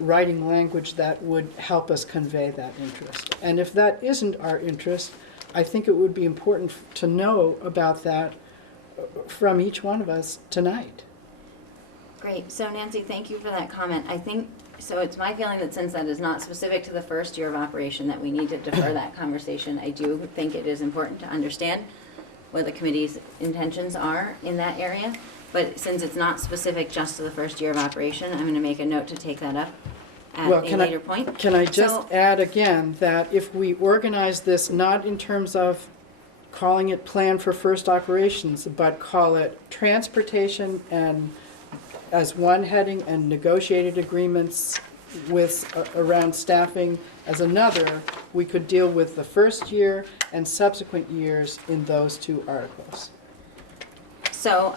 writing language that would help us convey that interest. And if that isn't our interest, I think it would be important to know about that from each one of us tonight. Great. So Nancy, thank you for that comment. I think, so it's my feeling that since that is not specific to the first year of operation, that we need to defer that conversation. I do think it is important to understand what the committee's intentions are in that area. But since it's not specific just to the first year of operation, I'm going to make a note to take that up at a later point. Can I just So- add again that if we organize this not in terms of calling it plan for first operations, but call it transportation and as one heading and negotiated agreements with around staffing as another, we could deal with the first year and subsequent years in those 2 articles. So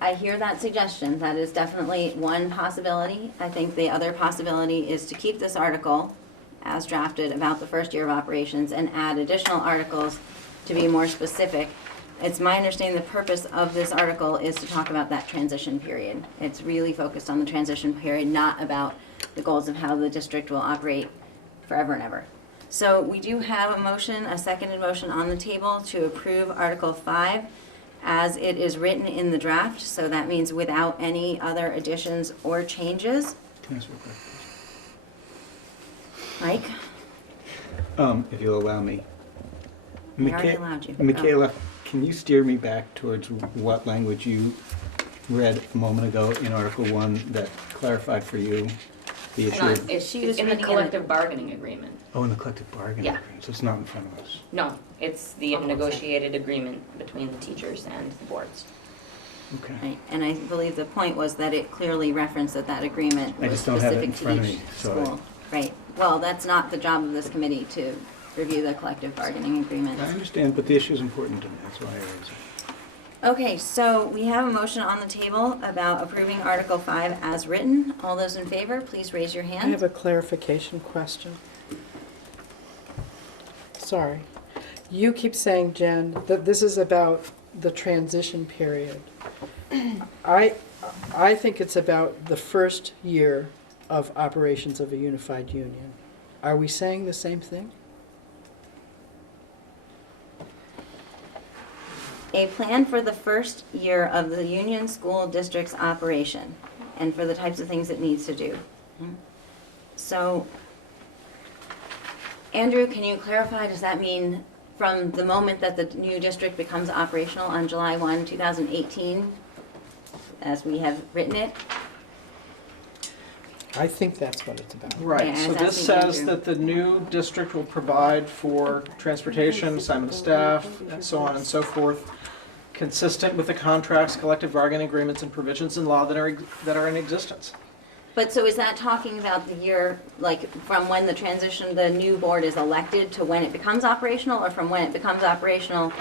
I hear that suggestion. That is definitely one possibility. I think the other possibility is to keep this article as drafted about the first year of operations and add additional articles to be more specific. It's my understanding the purpose of this article is to talk about that transition period. It's really focused on the transition period, not about the goals of how the district will operate forever and ever. So we do have a motion, a seconded motion on the table to approve Article 5 as it is written in the draft. So that means without any other additions or changes. Can I ask a quick Mike? question? If you'll allow me. I already allowed you. Michaela, can you steer me back towards what language you read a moment ago in Article 1 that clarified for you the issue? Hang of- on, it's She was in the reading it. collective bargaining agreement. Oh, in the collective bargaining Yeah. agreement, so it's not in front of us. No, it's the negotiated agreement between the teachers and the boards. Okay. Right, and I believe the point was that it clearly referenced that that agreement I was just don't have it in specific front to of each me, so I- school. Right, well, that's not the job of this committee to review the collective bargaining agreements. I understand, but the issue is important to me, that's why I raise it. Okay, so we have a motion on the table about approving Article 5 as written. All those in favor, please raise your I hand. have a clarification question. Sorry. You keep saying, Jen, that this is about the transition period. I think it's about the first year of operations of a unified union. Are we saying the same thing? A plan for the first year of the union school district's operation and for the types of things it needs to do. So, Andrew, can you clarify, does that mean from the moment that the new district becomes operational on July 1, 2018, as we have written it? I think that's what it's about. Right, Yeah, so I was this asking says Andrew. that the new district will provide for transportation, assignment of staff, and so on and so forth, consistent with the contracts, collective bargaining agreements, and provisions in law that are in existence. But so is that talking about the year, like from when the transition, the new board is elected to when it becomes operational, or from when it becomes operational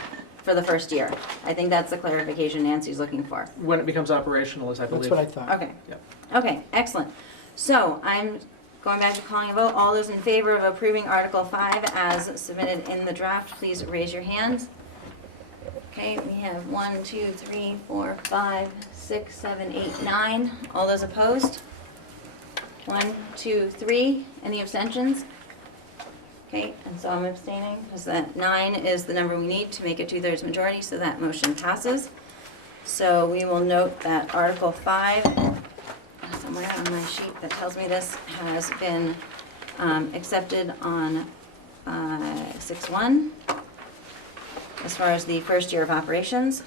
for the first year? I think that's the clarification Nancy's looking for. When it becomes operational, as I believe. That's what I thought. Okay. Yep. Okay, excellent. So I'm going back to calling a vote. All those in favor of approving Article 5 as submitted in the draft, please raise your hands. Okay, we have 1, 2, 3, 4, 5, 6, 7, 8, 9. All those opposed? 1, 2, 3. Any abstentions? Okay, and so I'm abstaining because that 9 is the number we need to make a 2/3 majority, so that motion passes. So we will note that Article 5, somewhere on my sheet that tells me this, has been accepted on 6/1 as far as the first year of operations.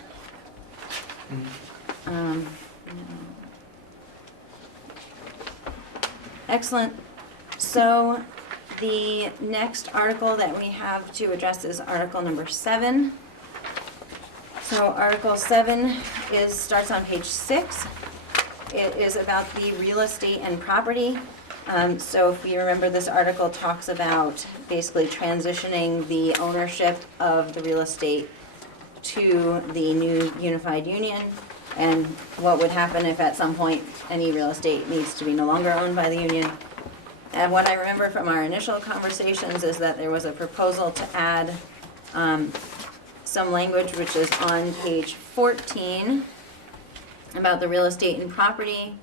Excellent. So the next article that we have to address is Article number 7. So Article 7 starts on page 6. It is about the real estate and property. So if you remember, this article talks about basically transitioning the ownership of the real estate to the new unified union, and what would happen if at some point any real estate needs to be no longer owned by the union. And what I remember from our initial conversations is that there was a proposal to add some language, which is on page 14, about the real estate and property.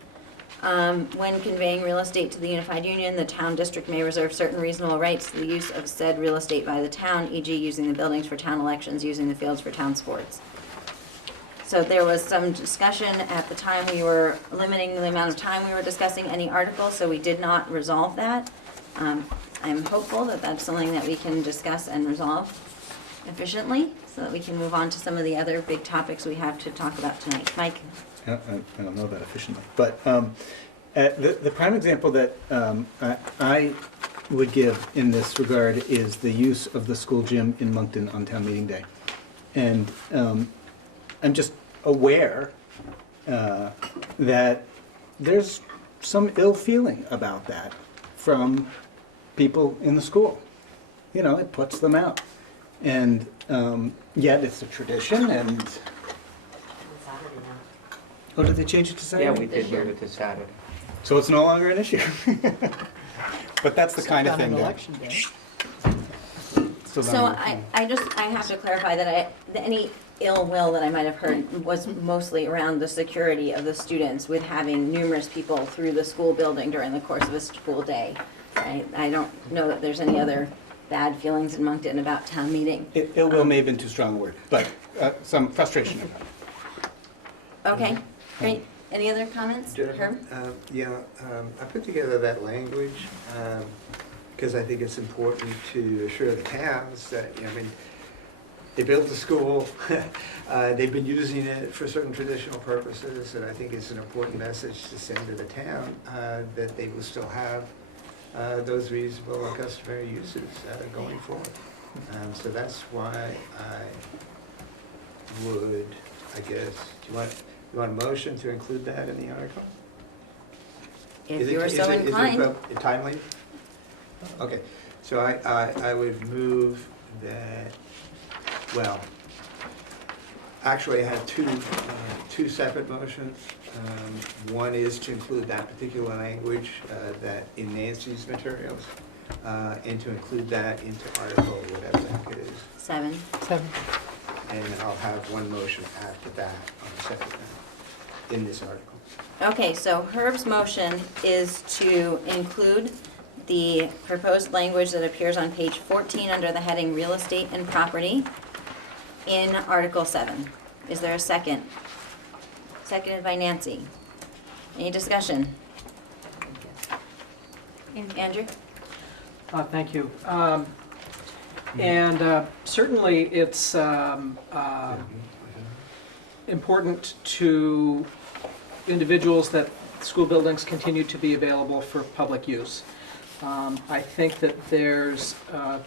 When conveying real estate to the unified union, the town district may reserve certain reasonable rights to the use of said real estate by the town, e.g. using the buildings for town elections, using the fields for town sports. So there was some discussion at the time. We were limiting the amount of time we were discussing any article, so we did not resolve that. I'm hopeful that that's something that we can discuss and resolve efficiently, so that we can move on to some of the other big topics we have to talk about tonight. Mike? I don't know about efficiently, but the prime example that I would give in this regard is the use of the school gym in Moncton on town meeting day. And I'm just aware that there's some ill feeling about that from people in the school. You know, it puts them out. And yet it's a tradition, and oh, did they change it to Saturday? Yeah, we did move it to Saturday. So it's no longer an issue. But that's the kind of On thing an that. election day. Still So not- I have to clarify that any ill will that I might have heard was mostly around the security of the students with having numerous people through the school building during the course of a school day. I don't know that there's any other bad feelings in Moncton about town meeting. Ill will may have been too strong a word, but some frustration about it. Okay, great. Any other comments? Jennifer? Herb? I put together that language because I think it's important to assure the towns that, I mean, they built the school, they've been using it for certain traditional purposes, and I think it's an important message to send to the town that they will still have those reasonable and customary uses going forward. So that's why I would, I guess, do you want a motion to include that in the article? If you are so inclined. Timely? Okay, so I would move that, well, actually I have two separate motions. One is to include that particular language that in Nancy's materials, and to include that into article, whatever that is. 7. 7. And I'll have one motion after that on the second one, in this article. Okay, so Herb's motion is to include the proposed language that appears on page 14 under the heading Real Estate and Property in Article 7. Is there a second? Seconded by Nancy. Any discussion? Andrew? Thank you. And certainly it's important to individuals that school buildings continue to be available for public use. I think that there's a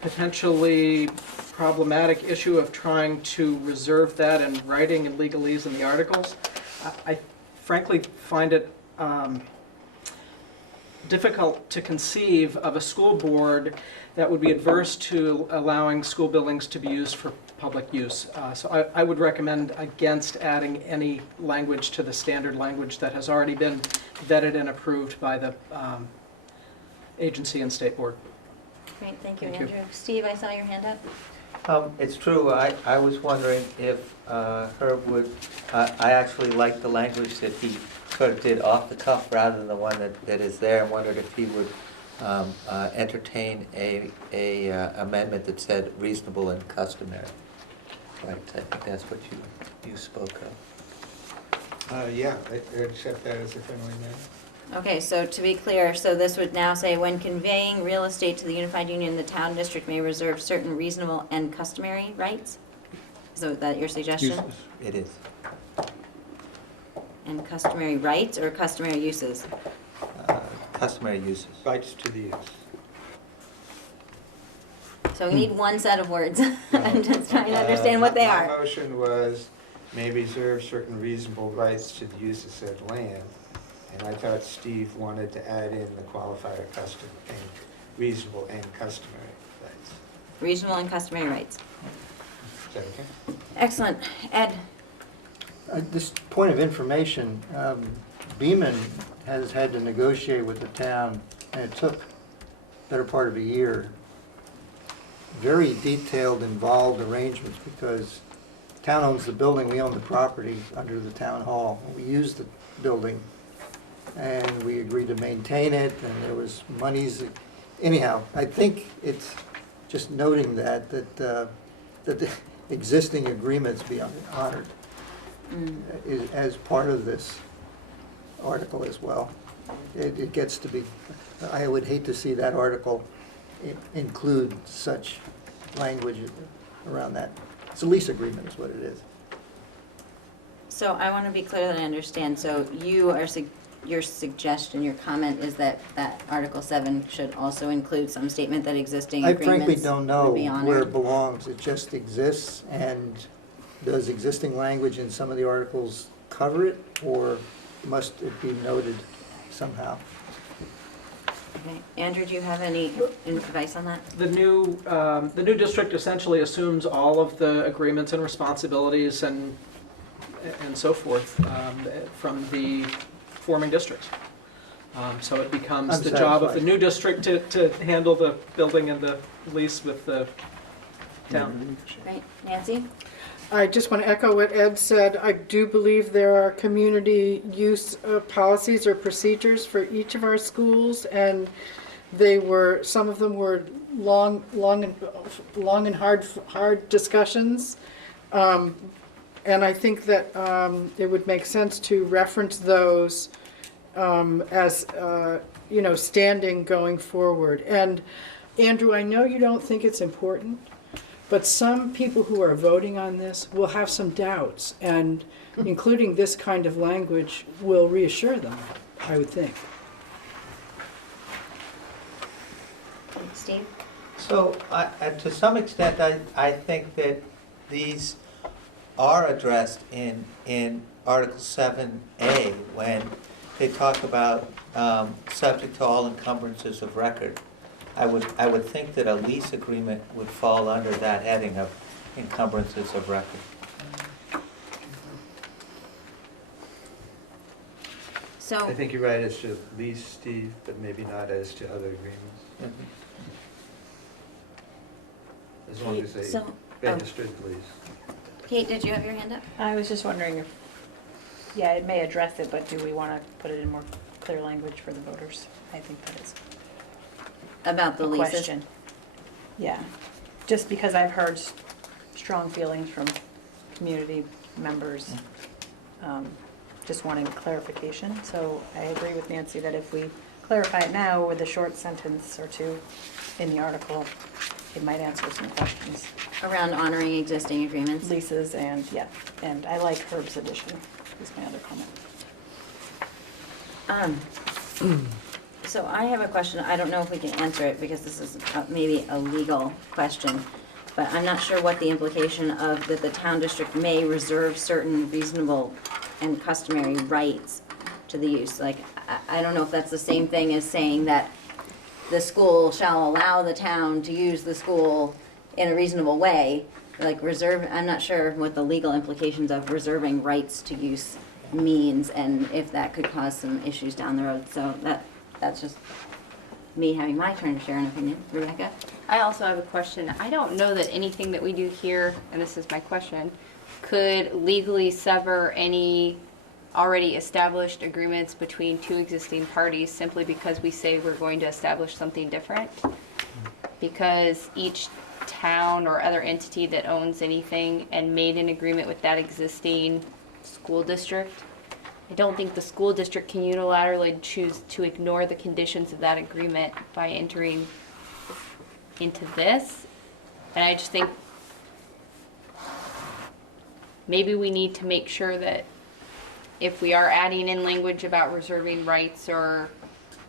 potentially problematic issue of trying to reserve that in writing and legalese in the articles. I frankly find it difficult to conceive of a school board that would be adverse to allowing school buildings to be used for public use. So I would recommend against adding any language to the standard language that has already been vetted and approved by the agency and state board. Great, thank you, Thank you. Andrew. Steve, I saw your hand up. It's true, I was wondering if Herb would, I actually liked the language that he sort of did off the cuff rather than the one that is there, and wondered if he would entertain a amendment that said reasonable and customary. Right, I think that's what you spoke of. Yeah, I accept that as a friendly amendment. Okay, so to be clear, so this would now say, when conveying real estate to the unified union, the town district may reserve certain reasonable and customary rights? Is that your suggestion? Uses. It is. And customary rights or customary uses? Customary uses. Rights to the use. So we need one set of words. I'm just trying to understand what they My are. motion was, may reserve certain reasonable rights to the use of said land. And I thought Steve wanted to add in the qualifier custom and reasonable and customary rights. Reasonable and customary rights. Is that okay? Excellent. Ed? This point of information, Beaman has had to negotiate with the town, and it took better part of a year. Very detailed, involved arrangements, because the town owns the building, we own the property under the town hall. We use the building, and we agreed to maintain it, and there was monies. Anyhow, I think it's just noting that the existing agreements be honored as part of this article as well. It gets to be, I would hate to see that article include such language around that. It's a lease agreement is what it is. So I want to be clear that I understand. So you are, your suggestion, your comment is that Article 7 should also include some statement that existing I agreements frankly don't know would be honored? where it belongs. It just exists, and does existing language in some of the articles cover it, or must it be noted somehow? Okay. Andrew, do you have any advice on that? The new district essentially assumes all of the agreements and responsibilities and so forth from the forming districts. So it becomes I'm the job of the satisfied. new district to handle the building and the lease with the town. Right, Nancy? I just want to echo what Ed said. I do believe there are community use policies or procedures for each of our schools, and some of them were long and hard discussions. And I think that it would make sense to reference those as standing going forward. And Andrew, I know you don't think it's important, but some people who are voting on this will have some doubts, and including this kind of language will reassure them, I would think. Steve? So, to some extent, I think that these are addressed in Article 7A when they talk about subject to all encumbrances of record. I would think that a lease agreement would fall under that heading of encumbrances of record. So, I think you're right as to lease, Steve, but maybe not as to other agreements. As long as they So, registered, please. Kate, did you have your hand up? I was just wondering if, yeah, it may address it, but do we want to put it in more clear language for the voters? I think that is About the a leases? question. Yeah, just because I've heard strong feelings from community members, just wanting clarification. So I agree with Nancy that if we clarify it now with a short sentence or two in the article, it might answer some questions. Around honoring existing agreements? Leases and, yeah, and I like Herb's addition, is my other comment. So I have a question, I don't know if we can answer it because this is maybe a legal question, but I'm not sure what the implication of that the town district may reserve certain reasonable and customary rights to the use. Like, I don't know if that's the same thing as saying that the school shall allow the town to use the school in a reasonable way, like reserve, I'm not sure what the legal implications of reserving rights to use means and if that could cause some issues down the road. So that's just me having my turn to share an opinion. Rebecca? I also have a question. I don't know that anything that we do here, and this is my question, could legally sever any already established agreements between two existing parties simply because we say we're going to establish something different. Because each town or other entity that owns anything and made an agreement with that existing school district, I don't think the school district can unilaterally choose to ignore the conditions of that agreement by entering into this. And I just think maybe we need to make sure that if we are adding in language about reserving rights or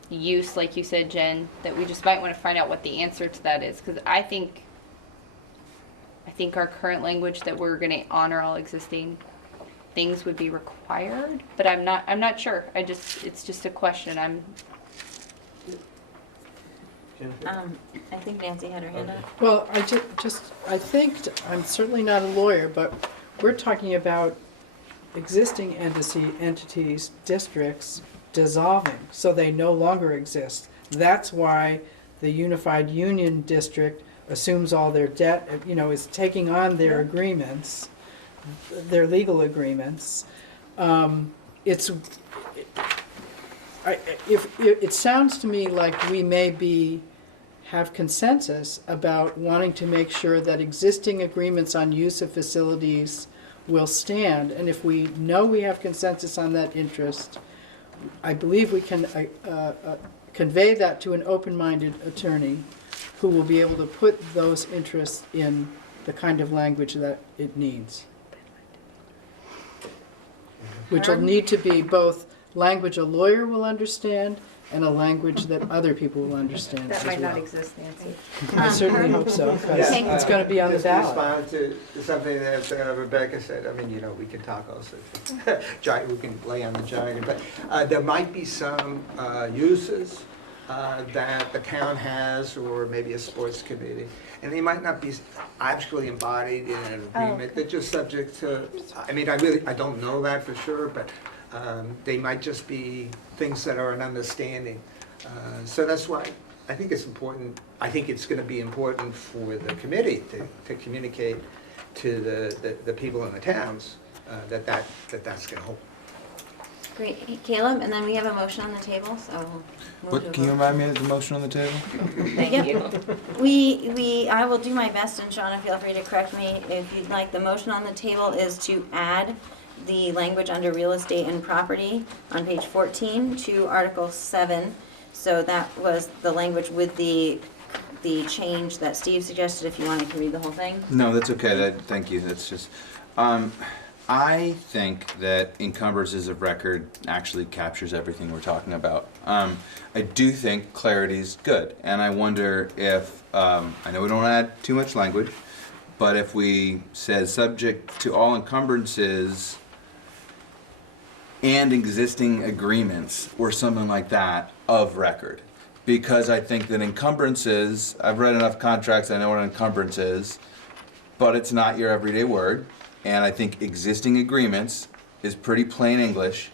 use, like you said, Jen, that we just might want to find out what the answer to that is. Because I think our current language that we're going to honor all existing things would be required, but I'm not sure. It's just a question. I think Nancy had her hand up. Well, I think, I'm certainly not a lawyer, but we're talking about existing entities, districts dissolving, so they no longer exist. That's why the Unified Union District assumes all their debt, is taking on their agreements, their legal agreements. It sounds to me like we may have consensus about wanting to make sure that existing agreements on use of facilities will stand, and if we know we have consensus on that interest, I believe we can convey that to an open-minded attorney who will be able to put those interests in the kind of language that it needs. Which will need to be both language a lawyer will understand and a language that other people will understand That as might not well. exist, Nancy. I certainly hope so, because Yeah, it's going to be on the Just ballot. to respond to something that Rebecca said, I mean, we can talk also, we can lay on the jargon, but there might be some uses that the town has, or maybe a sports committee, and they might not be actually embodied in an agreement. They're just subject to, I mean, I don't know that for sure, but they might just be things that are an understanding. So that's why I think it's important, I think it's going to be important for the committee to communicate to the people in the towns that's going to hold. Great. Hey, Caleb, and then we have a motion on the table, so we'll move to a Can you vote. remind me of the motion on the table? Thank you. I will do my best, and Shauna, feel free to correct me if you'd like. The motion on the table is to add the language under real estate and property on page 14 to Article 7. So that was the language with the change that Steve suggested, if you wanted to read the whole thing. No, that's okay. Thank you. That's just, I think that encumbrances of record actually captures everything we're talking about. I do think clarity is good, and I wonder if, I know we don't add too much language, but if we said subject to all encumbrances and existing agreements or something like that of record. Because I think that encumbrances, I've read enough contracts, I know what an encumbrance is, but it's not your everyday word. And I think existing agreements is pretty plain English.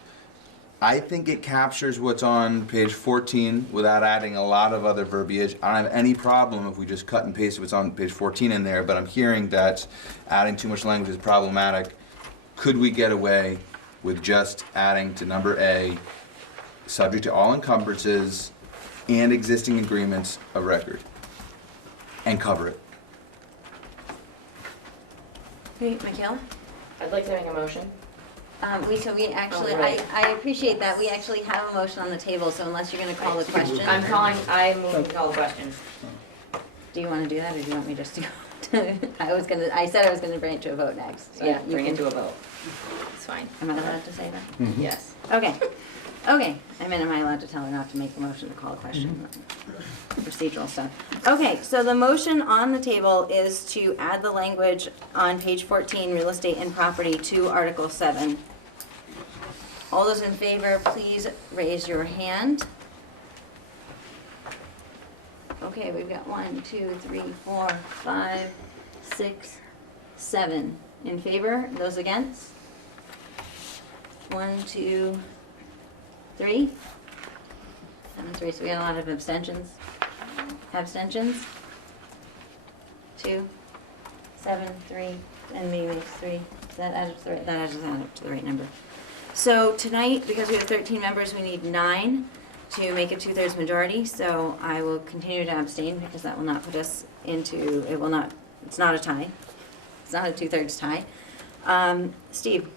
I think it captures what's on page 14 without adding a lot of other verbiage. I don't have any problem if we just cut and paste what's on page 14 in there, but I'm hearing that adding too much language is problematic. Could we get away with just adding to number A, subject to all encumbrances and existing agreements of record, and cover it? Great, Michaela? I'd like to make a motion. We actually, right. I appreciate that. We actually have a motion on the table, so unless you're gonna call the question. I move to call the question. Do you wanna do that, or do you want me just to? I said I was gonna bring it to a vote next. So Yeah, you bring it can- to a vote. It's fine. Am I allowed to say that? Yes. Okay, okay. I mean, am I allowed to tell her not to make a motion to call a question? Procedural stuff. Okay, so the motion on the table is to add the language on page 14, real estate and property, to Article 7. All those in favor, please raise your hand. Okay, we've got 1, 2, 3, 4, 5, 6, 7 in favor. Those against? 1, 2, 3. 7, 3. So we got a lot of abstentions. Abstentions? 2, 7, 3, and me makes 3. That adds up to the right number. So tonight, because we have 13 members, we need 9 to make a 2/3 majority. So I will continue to abstain because that will not put us into, it's not a tie. It's not a 2/3 tie. Steve?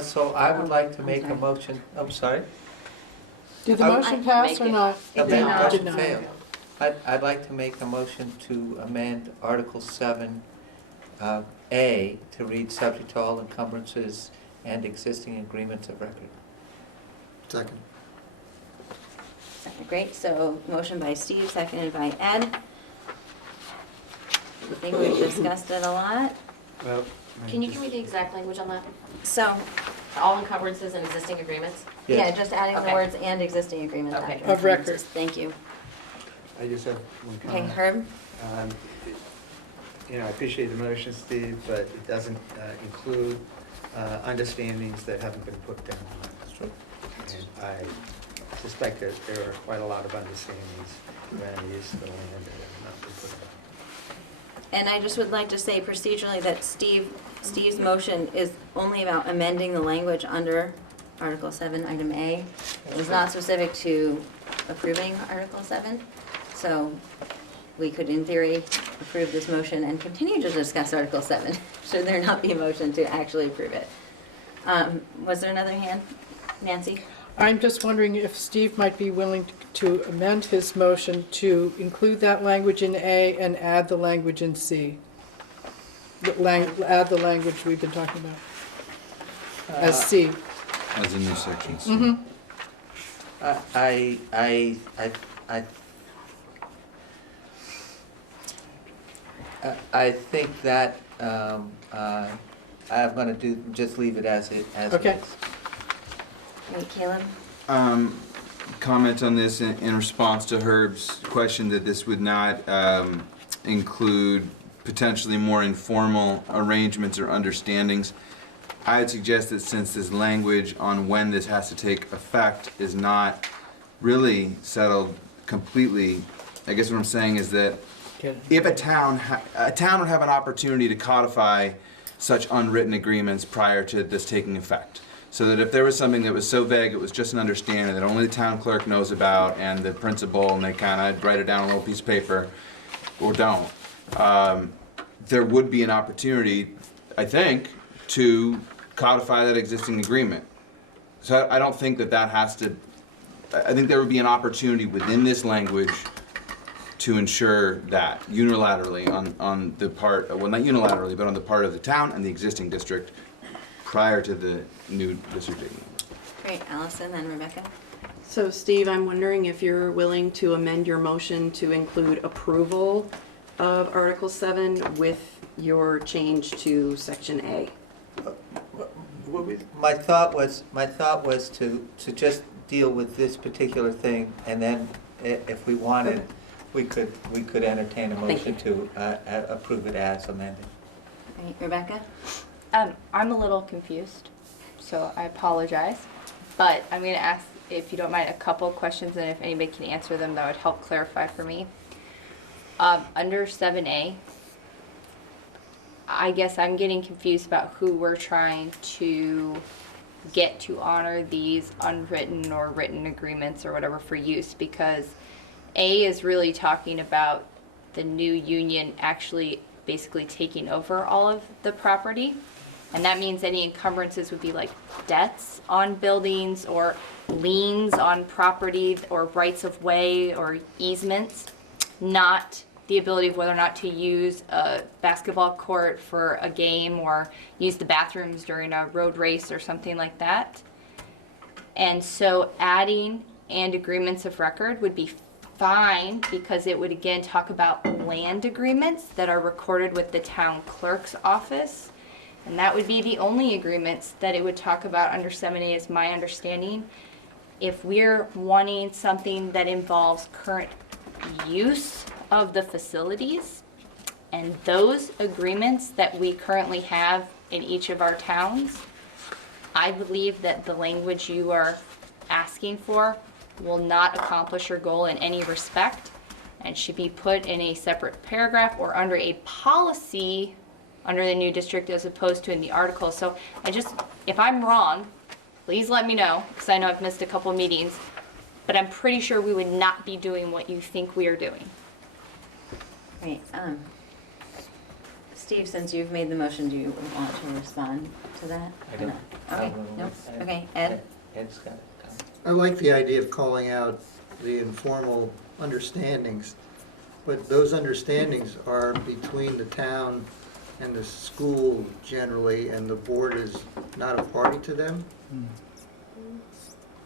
So I would like to I'm make a sorry. motion, I'm sorry? Did the I- motion pass make or it. not? It The did not. motion Did not. failed. I'd like to make a motion to amend Article 7, A, to read subject to all encumbrances and existing agreements of record. Second. Great, so motion by Steve, seconded by Ed. I think we've discussed it a lot. Well, Can you give me the exact language on that? So, All encumbrances and existing agreements? yeah, Yes. just adding the Okay. words "and existing agreement." Okay. after Of record. encumbrances. Thank you. I just have one Okay, comment. Herb? I appreciate the motion, Steve, but it doesn't include understandings that haven't been put down. And I suspect that there are quite a lot of understandings around the use of the land that have not been put down. And I just would like to say procedurally that Steve's motion is only about amending the language under Article 7, Item A. It is not specific to approving Article 7. So we could, in theory, approve this motion and continue to discuss Article 7, should there not be a motion to actually approve it. Was there another hand? Nancy? I'm just wondering if Steve might be willing to amend his motion to include that language in A and add the language in C. Add the language we've been talking about as C. As a new section. Mhm. I think that I'm going to just leave it as it is. Okay. Hey, Caleb? Comment on this in response to Herb's question that this would not include potentially more informal arrangements or understandings. I would suggest that since this language on when this has to take effect is not really settled completely, I guess what I'm saying is that if a town would have an opportunity to codify such unwritten agreements prior to this taking effect. So that if there was something that was so vague, it was just an understanding that only the town clerk knows about and the principal, and they kind of write it down on a little piece of paper, or don't. There would be an opportunity, I think, to codify that existing agreement. So I don't think that has to, I think there would be an opportunity within this language to ensure that unilaterally on the part, well, not unilaterally, but on the part of the town and the existing district prior to the new district taking over. Great, Allison, then Rebecca? So Steve, I'm wondering if you're willing to amend your motion to include approval of Article 7 with your change to Section A. My thought was to just deal with this particular thing, and then if we wanted, we could entertain a motion to approve it as amended. Great, Rebecca? I'm a little confused, so I apologize. But I'm going to ask, if you don't mind, a couple questions, and if anybody can answer them, that would help clarify for me. Under 7A, I guess I'm getting confused about who we're trying to get to honor these unwritten or written agreements or whatever for use, because A is really talking about the new union actually basically taking over all of the property. And that means any encumbrances would be like debts on buildings or liens on property or rights of way or easements, not the ability of whether or not to use a basketball court for a game or use the bathrooms during a road race or something like that. And so adding and agreements of record would be fine, because it would again talk about land agreements that are recorded with the town clerk's office. And that would be the only agreements that it would talk about under 7A, is my understanding. If we're wanting something that involves current use of the facilities, and those agreements that we currently have in each of our towns, I believe that the language you are asking for will not accomplish your goal in any respect, and should be put in a separate paragraph or under a policy under the new district as opposed to in the article. So if I'm wrong, please let me know, because I know I've missed a couple of meetings, but I'm pretty sure we would not be doing what you think we are doing. Great. Steve, since you've made the motion, do you want to respond to that? I don't. Okay, no, okay, Ed? Ed's got it. I like the idea of calling out the informal understandings, but those understandings are between the town and the school generally, and the board is not a party to them.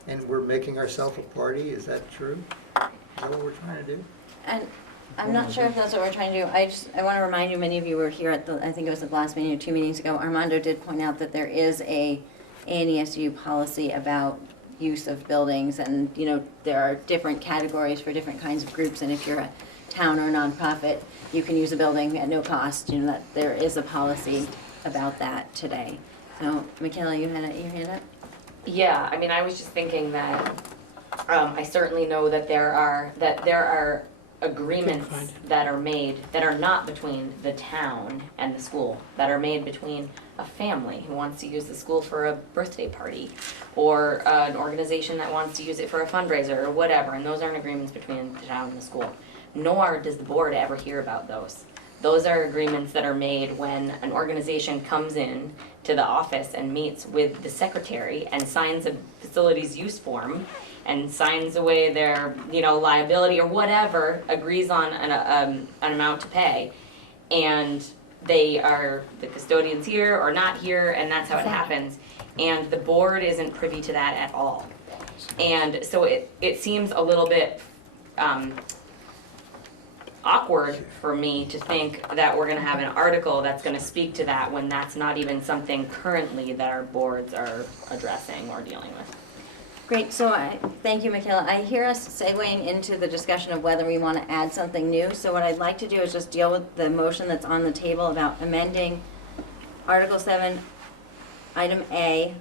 And we're making ourselves a party, is that true? Is that what we're trying to do? And I'm not sure if that's what we're trying to do. I want to remind you, many of you were here at I think it was the last meeting or 2 meetings ago. Armando did point out that there is a ANESU policy about use of buildings, and there are different categories for different kinds of groups, and if you're a town or a nonprofit, you can use a building at no cost. That there is a policy about that today. So, Michaela, you had your hand up? Yeah, I mean, I was just thinking that I certainly know that there are agreements that are made that are not between the town and the school, that are made between a family who wants to use the school for a birthday party, or an organization that wants to use it for a fundraiser or whatever, and those aren't agreements between the town and the school. Nor does the board ever hear about those. Those are agreements that are made when an organization comes in to the office and meets with the secretary and signs a facilities use form and signs away their, liability or whatever, agrees on an amount to pay, and they are the custodians here or not here, and that's how it happens. And the board isn't privy to that at all. And so it seems a little bit awkward for me to think that we're gonna have an article that's gonna speak to that when that's not even something currently that our boards are addressing or dealing with. Great, so thank you, Michaela. I hear us segueing into the discussion of whether we want to add something new. So what I'd like to do is just deal with the motion that's on the table about amending Article 7, Item A,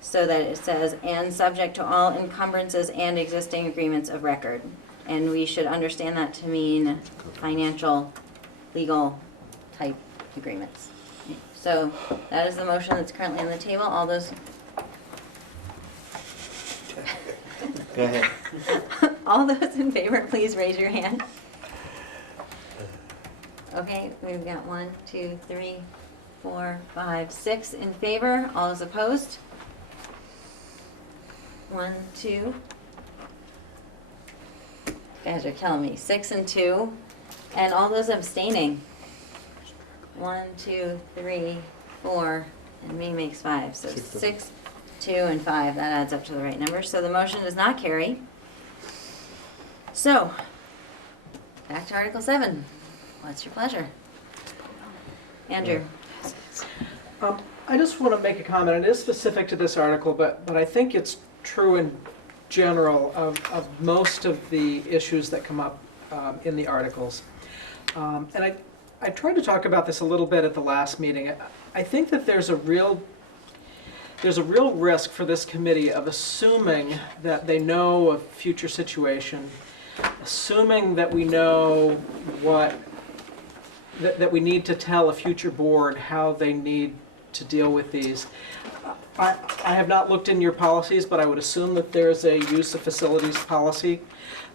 so that it says, and subject to all encumbrances and existing agreements of record. And we should understand that to mean financial, legal type agreements. So that is the motion that's currently on the table. All those Go ahead. all those in favor, please raise your hand. Okay, we've got 1, 2, 3, 4, 5, 6 in favor. All those opposed? 1, 2. You guys are killing me. 6 and 2. And all those abstaining. 1, 2, 3, 4, and me makes 5. So 6, 2, and 5. That adds up to the right number. So the motion does not carry. So, back to Article 7. What's your pleasure? Andrew. I just want to make a comment. It is specific to this article, but I think it's true in general of most of the issues that come up in the articles. And I tried to talk about this a little bit at the last meeting. I think that there's a real there's a real risk for this committee of assuming that they know a future situation, assuming that we know that we need to tell a future board how they need to deal with these. I have not looked in your policies, but I would assume that there's a use of facilities policy.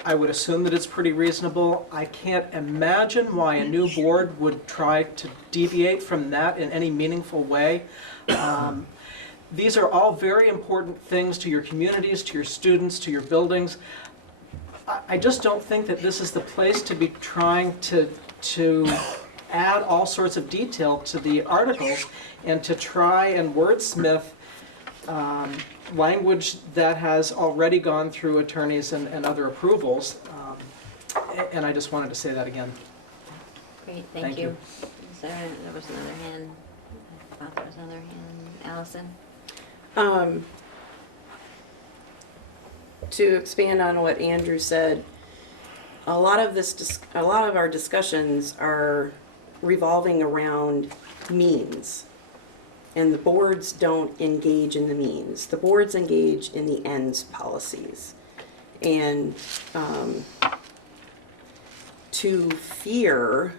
I would assume that it's pretty reasonable. I can't imagine why a new board would try to deviate from that in any meaningful way. These are all very important things to your communities, to your students, to your buildings. I just don't think that this is the place to be trying to add all sorts of detail to the articles and to try and wordsmith language that has already gone through attorneys and other approvals. And I just wanted to say that again. Great, thank you. There was another hand. I thought there was another hand. Allison? To expand on what Andrew said, a lot of our discussions are revolving around means. And the boards don't engage in the means. The boards engage in the ends policies. And to fear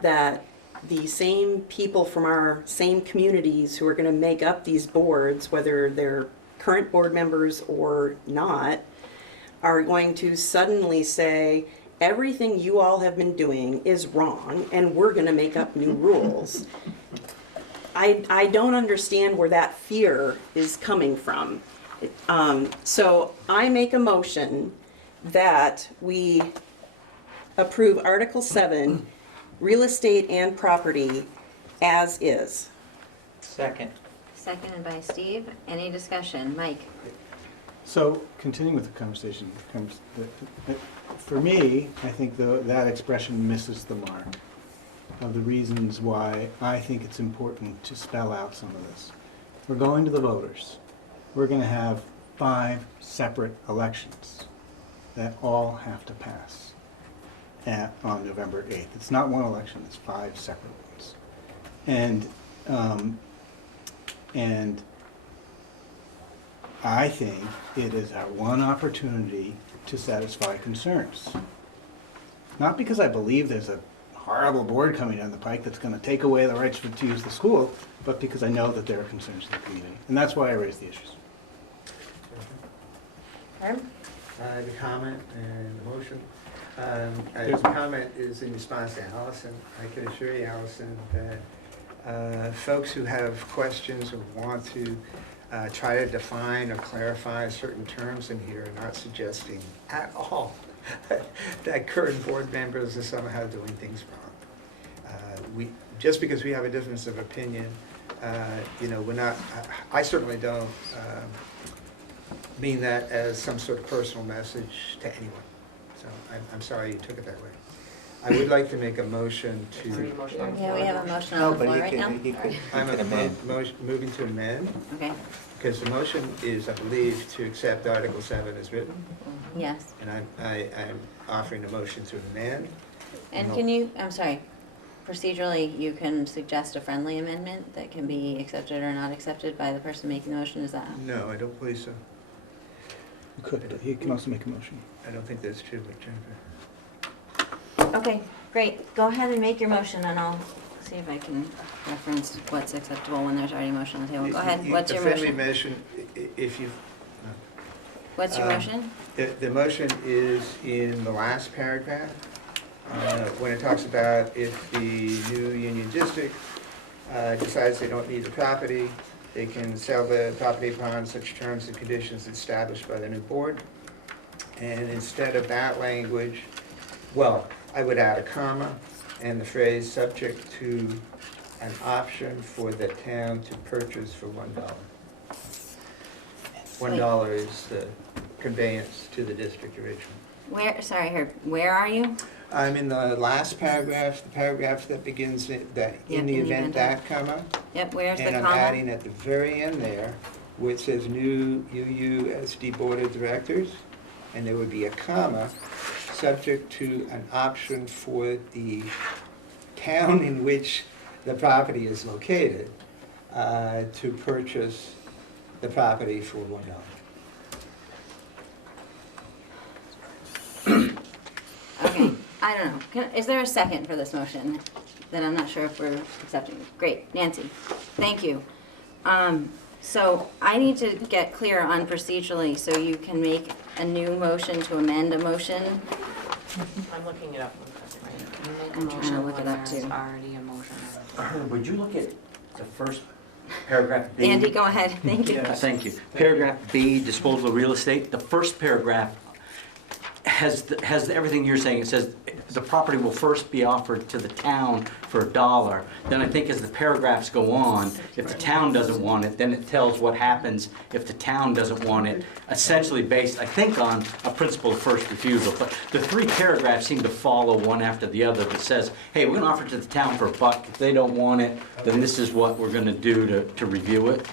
that the same people from our same communities who are going to make up these boards, whether they're current board members or not, are going to suddenly say, everything you all have been doing is wrong and we're going to make up new rules. I don't understand where that fear is coming from. So I make a motion that we approve Article 7, real estate and property, as is. Second. Seconded by Steve. Any discussion? Mike? So, continuing with the conversation, for me, I think that expression misses the mark of the reasons why I think it's important to spell out some of this. We're going to the voters. We're going to have 5 separate elections that all have to pass on November 8th. It's not one election, it's 5 separate ones. And I think it is our one opportunity to satisfy concerns. Not because I believe there's a horrible board coming down the pike that's going to take away the rights to use the school, but because I know that there are concerns in the community. And that's why I raised the issues. Herb? The comment and the motion. The comment is in response to Allison. I can assure you, Allison, that folks who have questions or want to try to define or clarify certain terms in here are not suggesting at all that current board members are somehow doing things wrong. Just because we have a difference of opinion, we're not, I certainly don't mean that as some sort of personal message to anyone. So I'm sorry you took it that way. I would like to make a motion to... Yeah, we have a motion on the floor right now. I'm moving to amend. Okay. Because the motion is, I believe, to accept Article 7 as written. Yes. And I'm offering a motion to amend. And can you, I'm sorry, procedurally, you can suggest a friendly amendment that can be accepted or not accepted by the person making the motion, is that? No, I don't believe so. You could, but he can also make a motion. I don't think that's true, but Jennifer. Okay, great. Go ahead and make your motion and I'll see if I can reference what's acceptable when there's already a motion on the table. Go ahead, what's your motion? The friendly motion, if you... What's your motion? The motion is in the last paragraph, when it talks about if the new Union District decides they don't need the property, they can sell the property upon such terms and conditions established by the new board. And instead of that language, well, I would add a comma and the phrase subject to an option for the town to purchase for $1. $1 is the conveyance to the district originally. Where, sorry, Herb, where are you? I'm in the last paragraph, the paragraph that begins in the event that comma. Yep, where's the And comma? I'm adding at the very end there, where it says new UUSD Board of Directors, and there would be a comma, subject to an option for the town in which the property is located to purchase the property for $1. Okay, I don't know. Is there a second for this motion? Then I'm not sure if we're accepting. Great, Nancy, thank you. So I need to get clear on procedurally, so you can make a new motion to amend a motion. I'm looking it up. Can you make a I'm trying to motion look it when up, there's too. already a motion? Would you look at the first paragraph B? Andy, go ahead, thank you. Thank you. Paragraph B, disposal of real estate. The first paragraph has everything you're saying. It says the property will first be offered to the town for $1. Then I think as the paragraphs go on, if the town doesn't want it, then it tells what happens if the town doesn't want it, essentially based, I think, on a principle of first refusal. But the three paragraphs seem to follow one after the other that says, hey, we're gonna offer it to the town for $1. If they don't want it, then this is what we're gonna do to review it.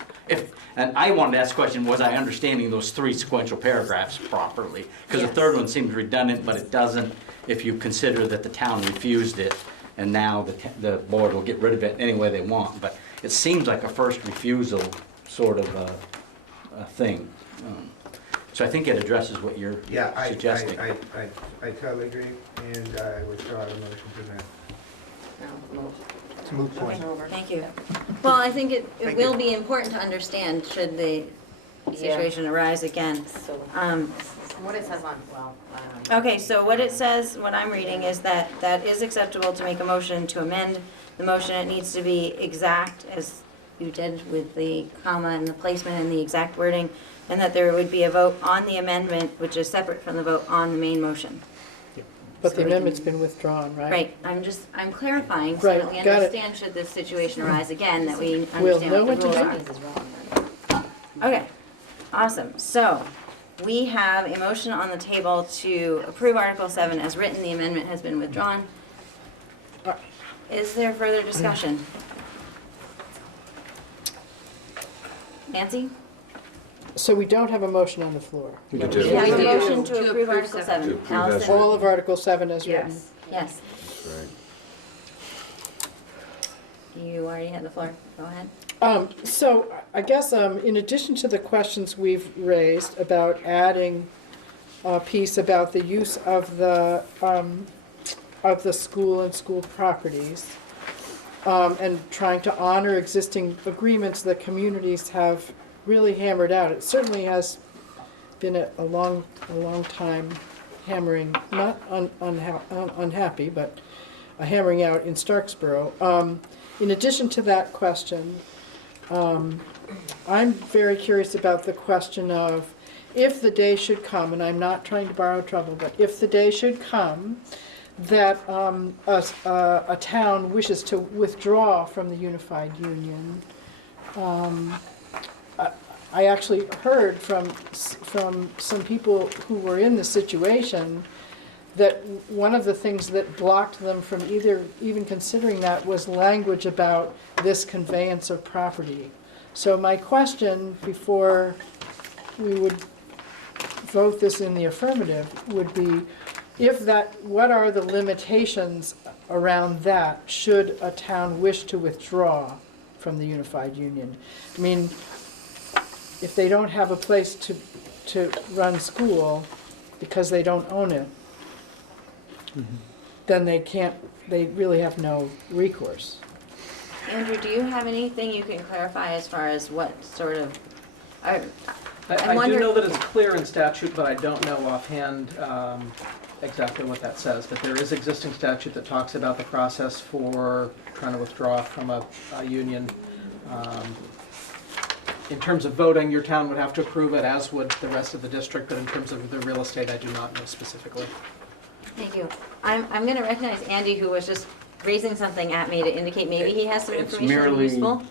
And I wanted to ask the question, was I understanding those three sequential paragraphs properly? Because the third one seems redundant, but it doesn't if you consider that the town refused it, and now the board will get rid of it any way they want. But it seems like a first refusal sort of a thing. So I think it addresses what you're suggesting. I totally agree, and I withdraw the motion to amend. It's a moot point. Thank you. Well, I think it will be important to understand should the situation arise again. So, what it says on, well, I don't know. Okay, so what it says, what I'm reading is that is acceptable to make a motion to amend the motion. It needs to be exact, as you did with the comma and the placement and the exact wording, and that there would be a vote on the amendment, which is separate from the vote on the main motion. But the amendment's been withdrawn, right? Right, I'm clarifying so Right, that we got it. understand should this situation arise again, that we We'll understand know what the what rules to are. Okay, awesome. So we have a motion on the table to approve Article 7 as written. The amendment has been withdrawn. Is there further discussion? Nancy? So we don't have a motion on the floor. We We do. have a do. motion To to approve approve Article 7. 7. To approve as Allison? All of Article 7 as written. Yes. Yes. That's right. You already had the floor. Go ahead. So I guess in addition to the questions we've raised about adding a piece about the use of the school and school properties, and trying to honor existing agreements that communities have really hammered out. It certainly has been a long time hammering, not unhappy, but a hammering out in Starksboro. In addition to that question, I'm very curious about the question of if the day should come, and I'm not trying to borrow trouble, but if the day should come that a town wishes to withdraw from the unified union, I actually heard from some people who were in the situation that one of the things that blocked them from even considering that was language about this conveyance of property. So my question before we would vote this in the affirmative would be, what are the limitations around that should a town wish to withdraw from the unified union? I mean, if they don't have a place to run school because they don't own it, then they really have no recourse. Andrew, do you have anything you can clarify as far as what sort of, I do wondering- know that it's clear in statute, but I don't know offhand exactly what that says. But there is existing statute that talks about the process for trying to withdraw from a union. In terms of voting, your town would have to approve it, as would the rest of the district, but in terms of the real estate, I do not know specifically. Thank you. I'm going to recognize Andy, who was just raising something at me to indicate maybe he has some It's information merely useful.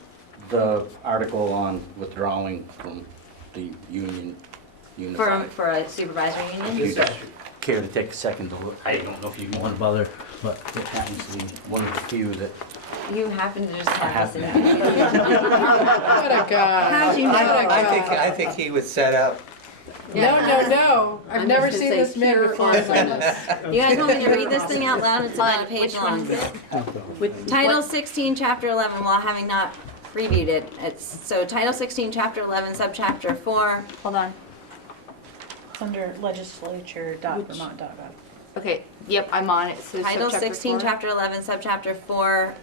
the article on withdrawing from the union unified. For a supervisory If union? you care to take a second to look, I don't know if you want to bother, but it happens to be one of the few that You happen to just I have have this to. in What a guy. How'd you know? I think he was set up. No, I've never seen this man before. You guys want me to read this thing out loud? It's about a page long. Title 16, Chapter 11, while having not previewed it. It's, so Title 16, Chapter 11, Subchapter 4. Hold on. It's under legislature.vermont.gov. Okay, yep, I'm on it. So Title subchapter 16, 4. Chapter 11, Subchapter 4,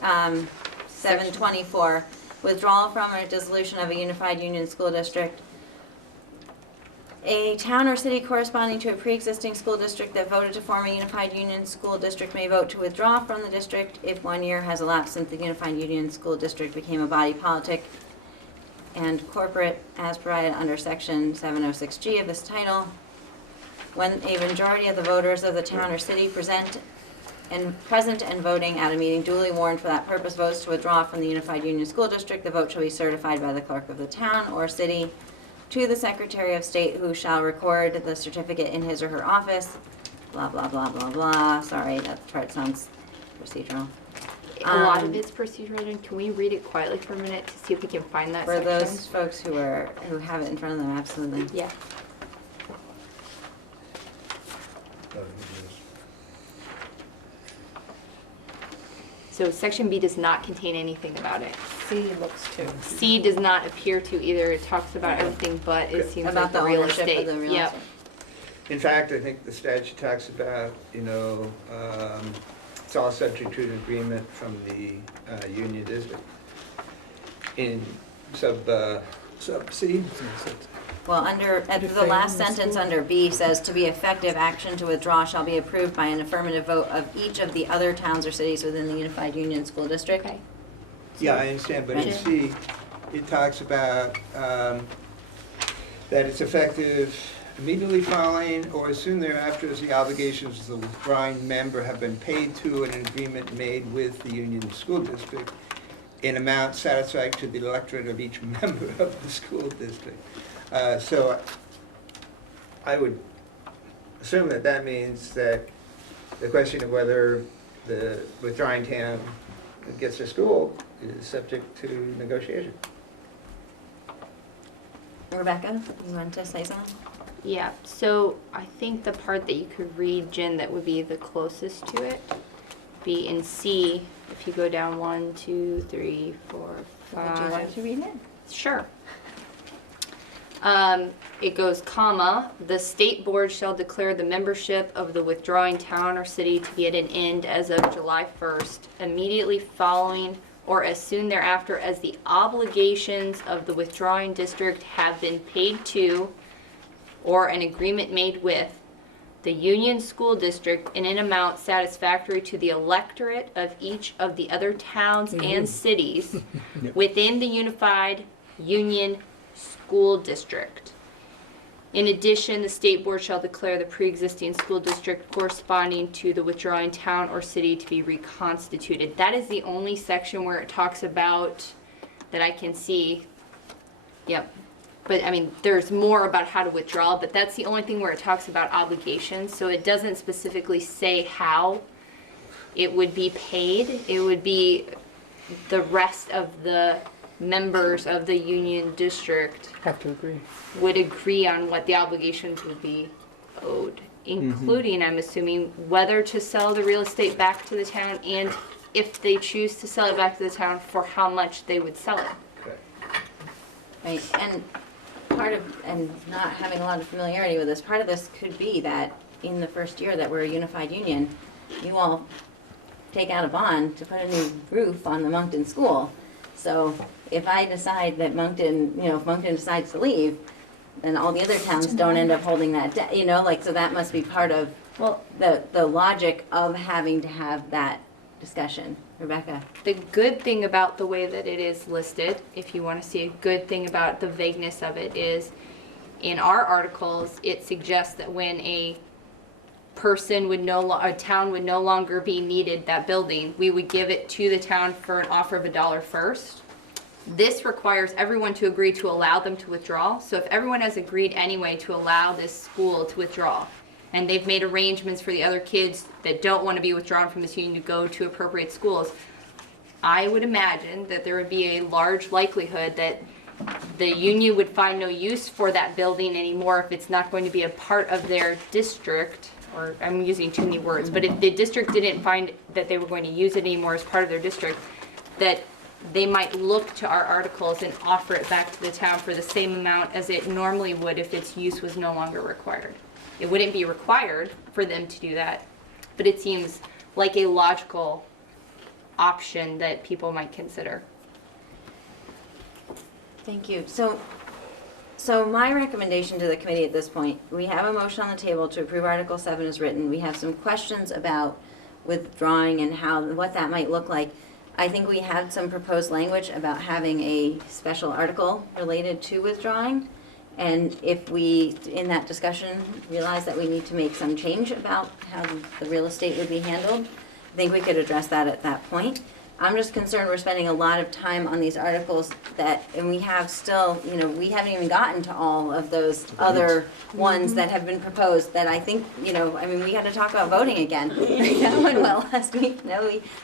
724, withdrawal from or dissolution of a unified union school district. A town or city corresponding to a pre-existing school district that voted to form a unified union school district may vote to withdraw from the district if 1 year has elapsed since the unified union school district became a body politic and corporate as provided under section 706G of this title. When a majority of the voters of the town or city present and voting at a meeting duly warned for that purpose votes to withdraw from the unified union school district, the vote shall be certified by the clerk of the town or city to the Secretary of State, who shall record the certificate in his or her office. Blah, blah, blah, blah, blah. Sorry, that part sounds procedural. A lot of it's procedural. And can we read it quietly for a minute to see if we can find that For section? those folks who have it in front of them, absolutely. Yeah. So section B does not contain anything about it. C looks to. C does not appear to either. It talks about everything but it seems About like the the real ownership estate. of the real Yep. estate. In fact, I think the statute talks about, it's all subject to an agreement from the union district. In sub C, Well, the last sentence under B says, to be effective, action to withdraw shall be approved by an affirmative vote of each of the other towns or cities within the Unified Union School District. Okay. yeah, I understand, but in C, it talks about that it's effective immediately following or as soon thereafter as the obligations of the withdrawing member have been paid to an agreement made with the union school district in amount satisfactory to the electorate of each member of the school district. So I would assume that that means that the question of whether the withdrawing town gets a school is subject to negotiation. Rebecca, you want to say something? Yeah, so I think the part that you could read, Jen, that would be the closest to it, be in C, if you go down 1, 2, 3, 4, 5. Would you like to read it? Sure. It goes, comma, the state board shall declare the membership of the withdrawing town or city to be at an end as of July 1st, immediately following or as soon thereafter as the obligations of the withdrawing district have been paid to or an agreement made with the Union School District in an amount satisfactory to the electorate of each of the other towns and cities within the Unified Union School District. In addition, the state board shall declare the pre-existing school district corresponding to the withdrawing town or city to be reconstituted. That is the only section where it talks about, that I can see. Yep. But I mean, there's more about how to withdraw, but that's the only thing where it talks about obligations. So it doesn't specifically say how it would be paid. It would be the rest of the members of the union district Have to agree. would agree on what the obligations would be owed, including, I'm assuming, whether to sell the real estate back to the town and if they choose to sell it back to the town, for how much they would sell it. Right, and and not having a lot of familiarity with this, part of this could be that in the first year that we're a unified union, you all take out a bond to put a new roof on the Moncton school. So if I decide that Moncton, if Moncton decides to leave, then all the other towns don't end up holding that debt, so that must be part of the logic of having to have that discussion. Rebecca? The good thing about the way that it is listed, if you want to see a good thing about the vagueness of it, is in our articles, it suggests that when a town would no longer be needed, that building, we would give it to the town for an offer of $1 first. This requires everyone to agree to allow them to withdraw. So if everyone has agreed anyway to allow this school to withdraw, and they've made arrangements for the other kids that don't want to be withdrawn from this union to go to appropriate schools, I would imagine that there would be a large likelihood that the union would find no use for that building anymore if it's not going to be a part of their district, or I'm using too many words, but if the district didn't find that they were going to use it anymore as part of their district, that they might look to our articles and offer it back to the town for the same amount as it normally would if its use was no longer required. It wouldn't be required for them to do that, but it seems like a logical option that people might consider. Thank you. So my recommendation to the committee at this point, we have a motion on the table to approve Article 7 as written. We have some questions about withdrawing and what that might look like. I think we had some proposed language about having a special article related to withdrawing. And if we, in that discussion, realize that we need to make some change about how the real estate would be handled, I think we could address that at that point. I'm just concerned we're spending a lot of time on these articles and we have still, we haven't even gotten to all of those other ones that have been proposed that I think, we had to talk about voting again. That went well last week.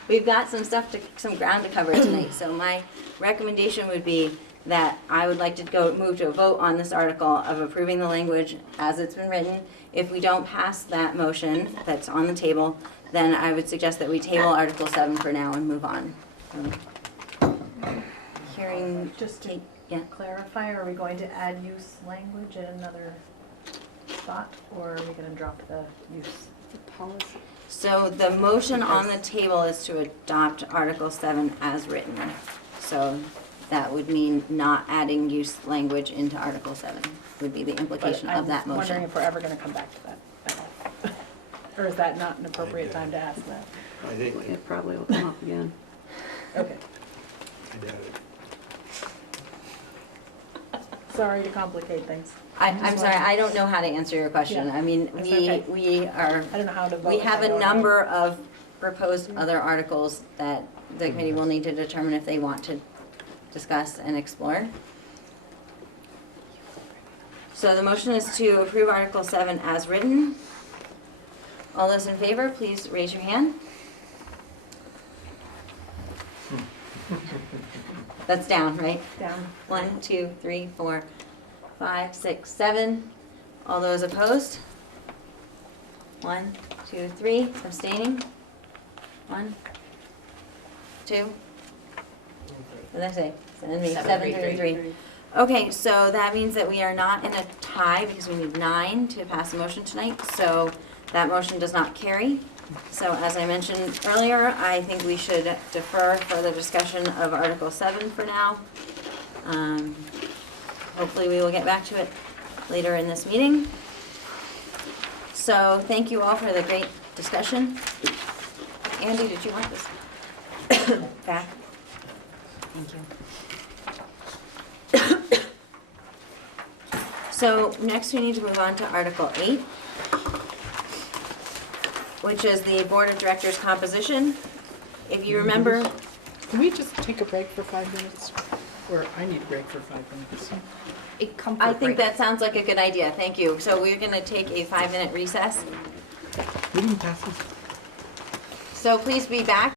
We've got some ground to cover tonight. So my recommendation would be that I would like to move to a vote on this article of approving the language as it's been written. If we don't pass that motion that's on the table, then I would suggest that we table Article 7 for now and move on. Hearing, Just to clarify, are we going to add use language in another spot, or are we gonna drop the use? Policy. So the motion on the table is to adopt Article 7 as written. So that would mean not adding use language into Article 7, would be the implication of that I'm wondering motion. if we're ever gonna come back to that at all. Or is that not an appropriate time to ask that? I think, It probably will come up again. Okay, I doubt it. sorry to complicate things. I'm sorry, I don't know how to answer your question. Yeah, I mean, that's okay. we are, I don't know how to vote. we if have I a don't know. number of proposed other articles that the committee will need to determine if they want to discuss and explore. So the motion is to approve Article 7 as written. All those in favor, please raise your hand. That's down, right? Down. 1, 2, 3, 4, 5, 6, 7. All those opposed? 1, 2, 3. Abstaining? 1, 2. What did I say? 7, 3, 3. Okay, so that means that we are not in a tie because we need 9 to pass a motion tonight. So that motion does not carry. So as I mentioned earlier, I think we should defer further discussion of Article 7 for now. Hopefully we will get back to it later in this meeting. So thank you all for the great discussion. Andy, did you want this back? Thank you. So next we need to move on to Article 8, which is the Board of Directors composition. If you remember, Can we just take a break for 5 minutes? Or I need a break for 5 minutes. A comfort I think break. that sounds like a good idea, thank you. So we're gonna take a 5-minute recess. Meeting passes. So please be back.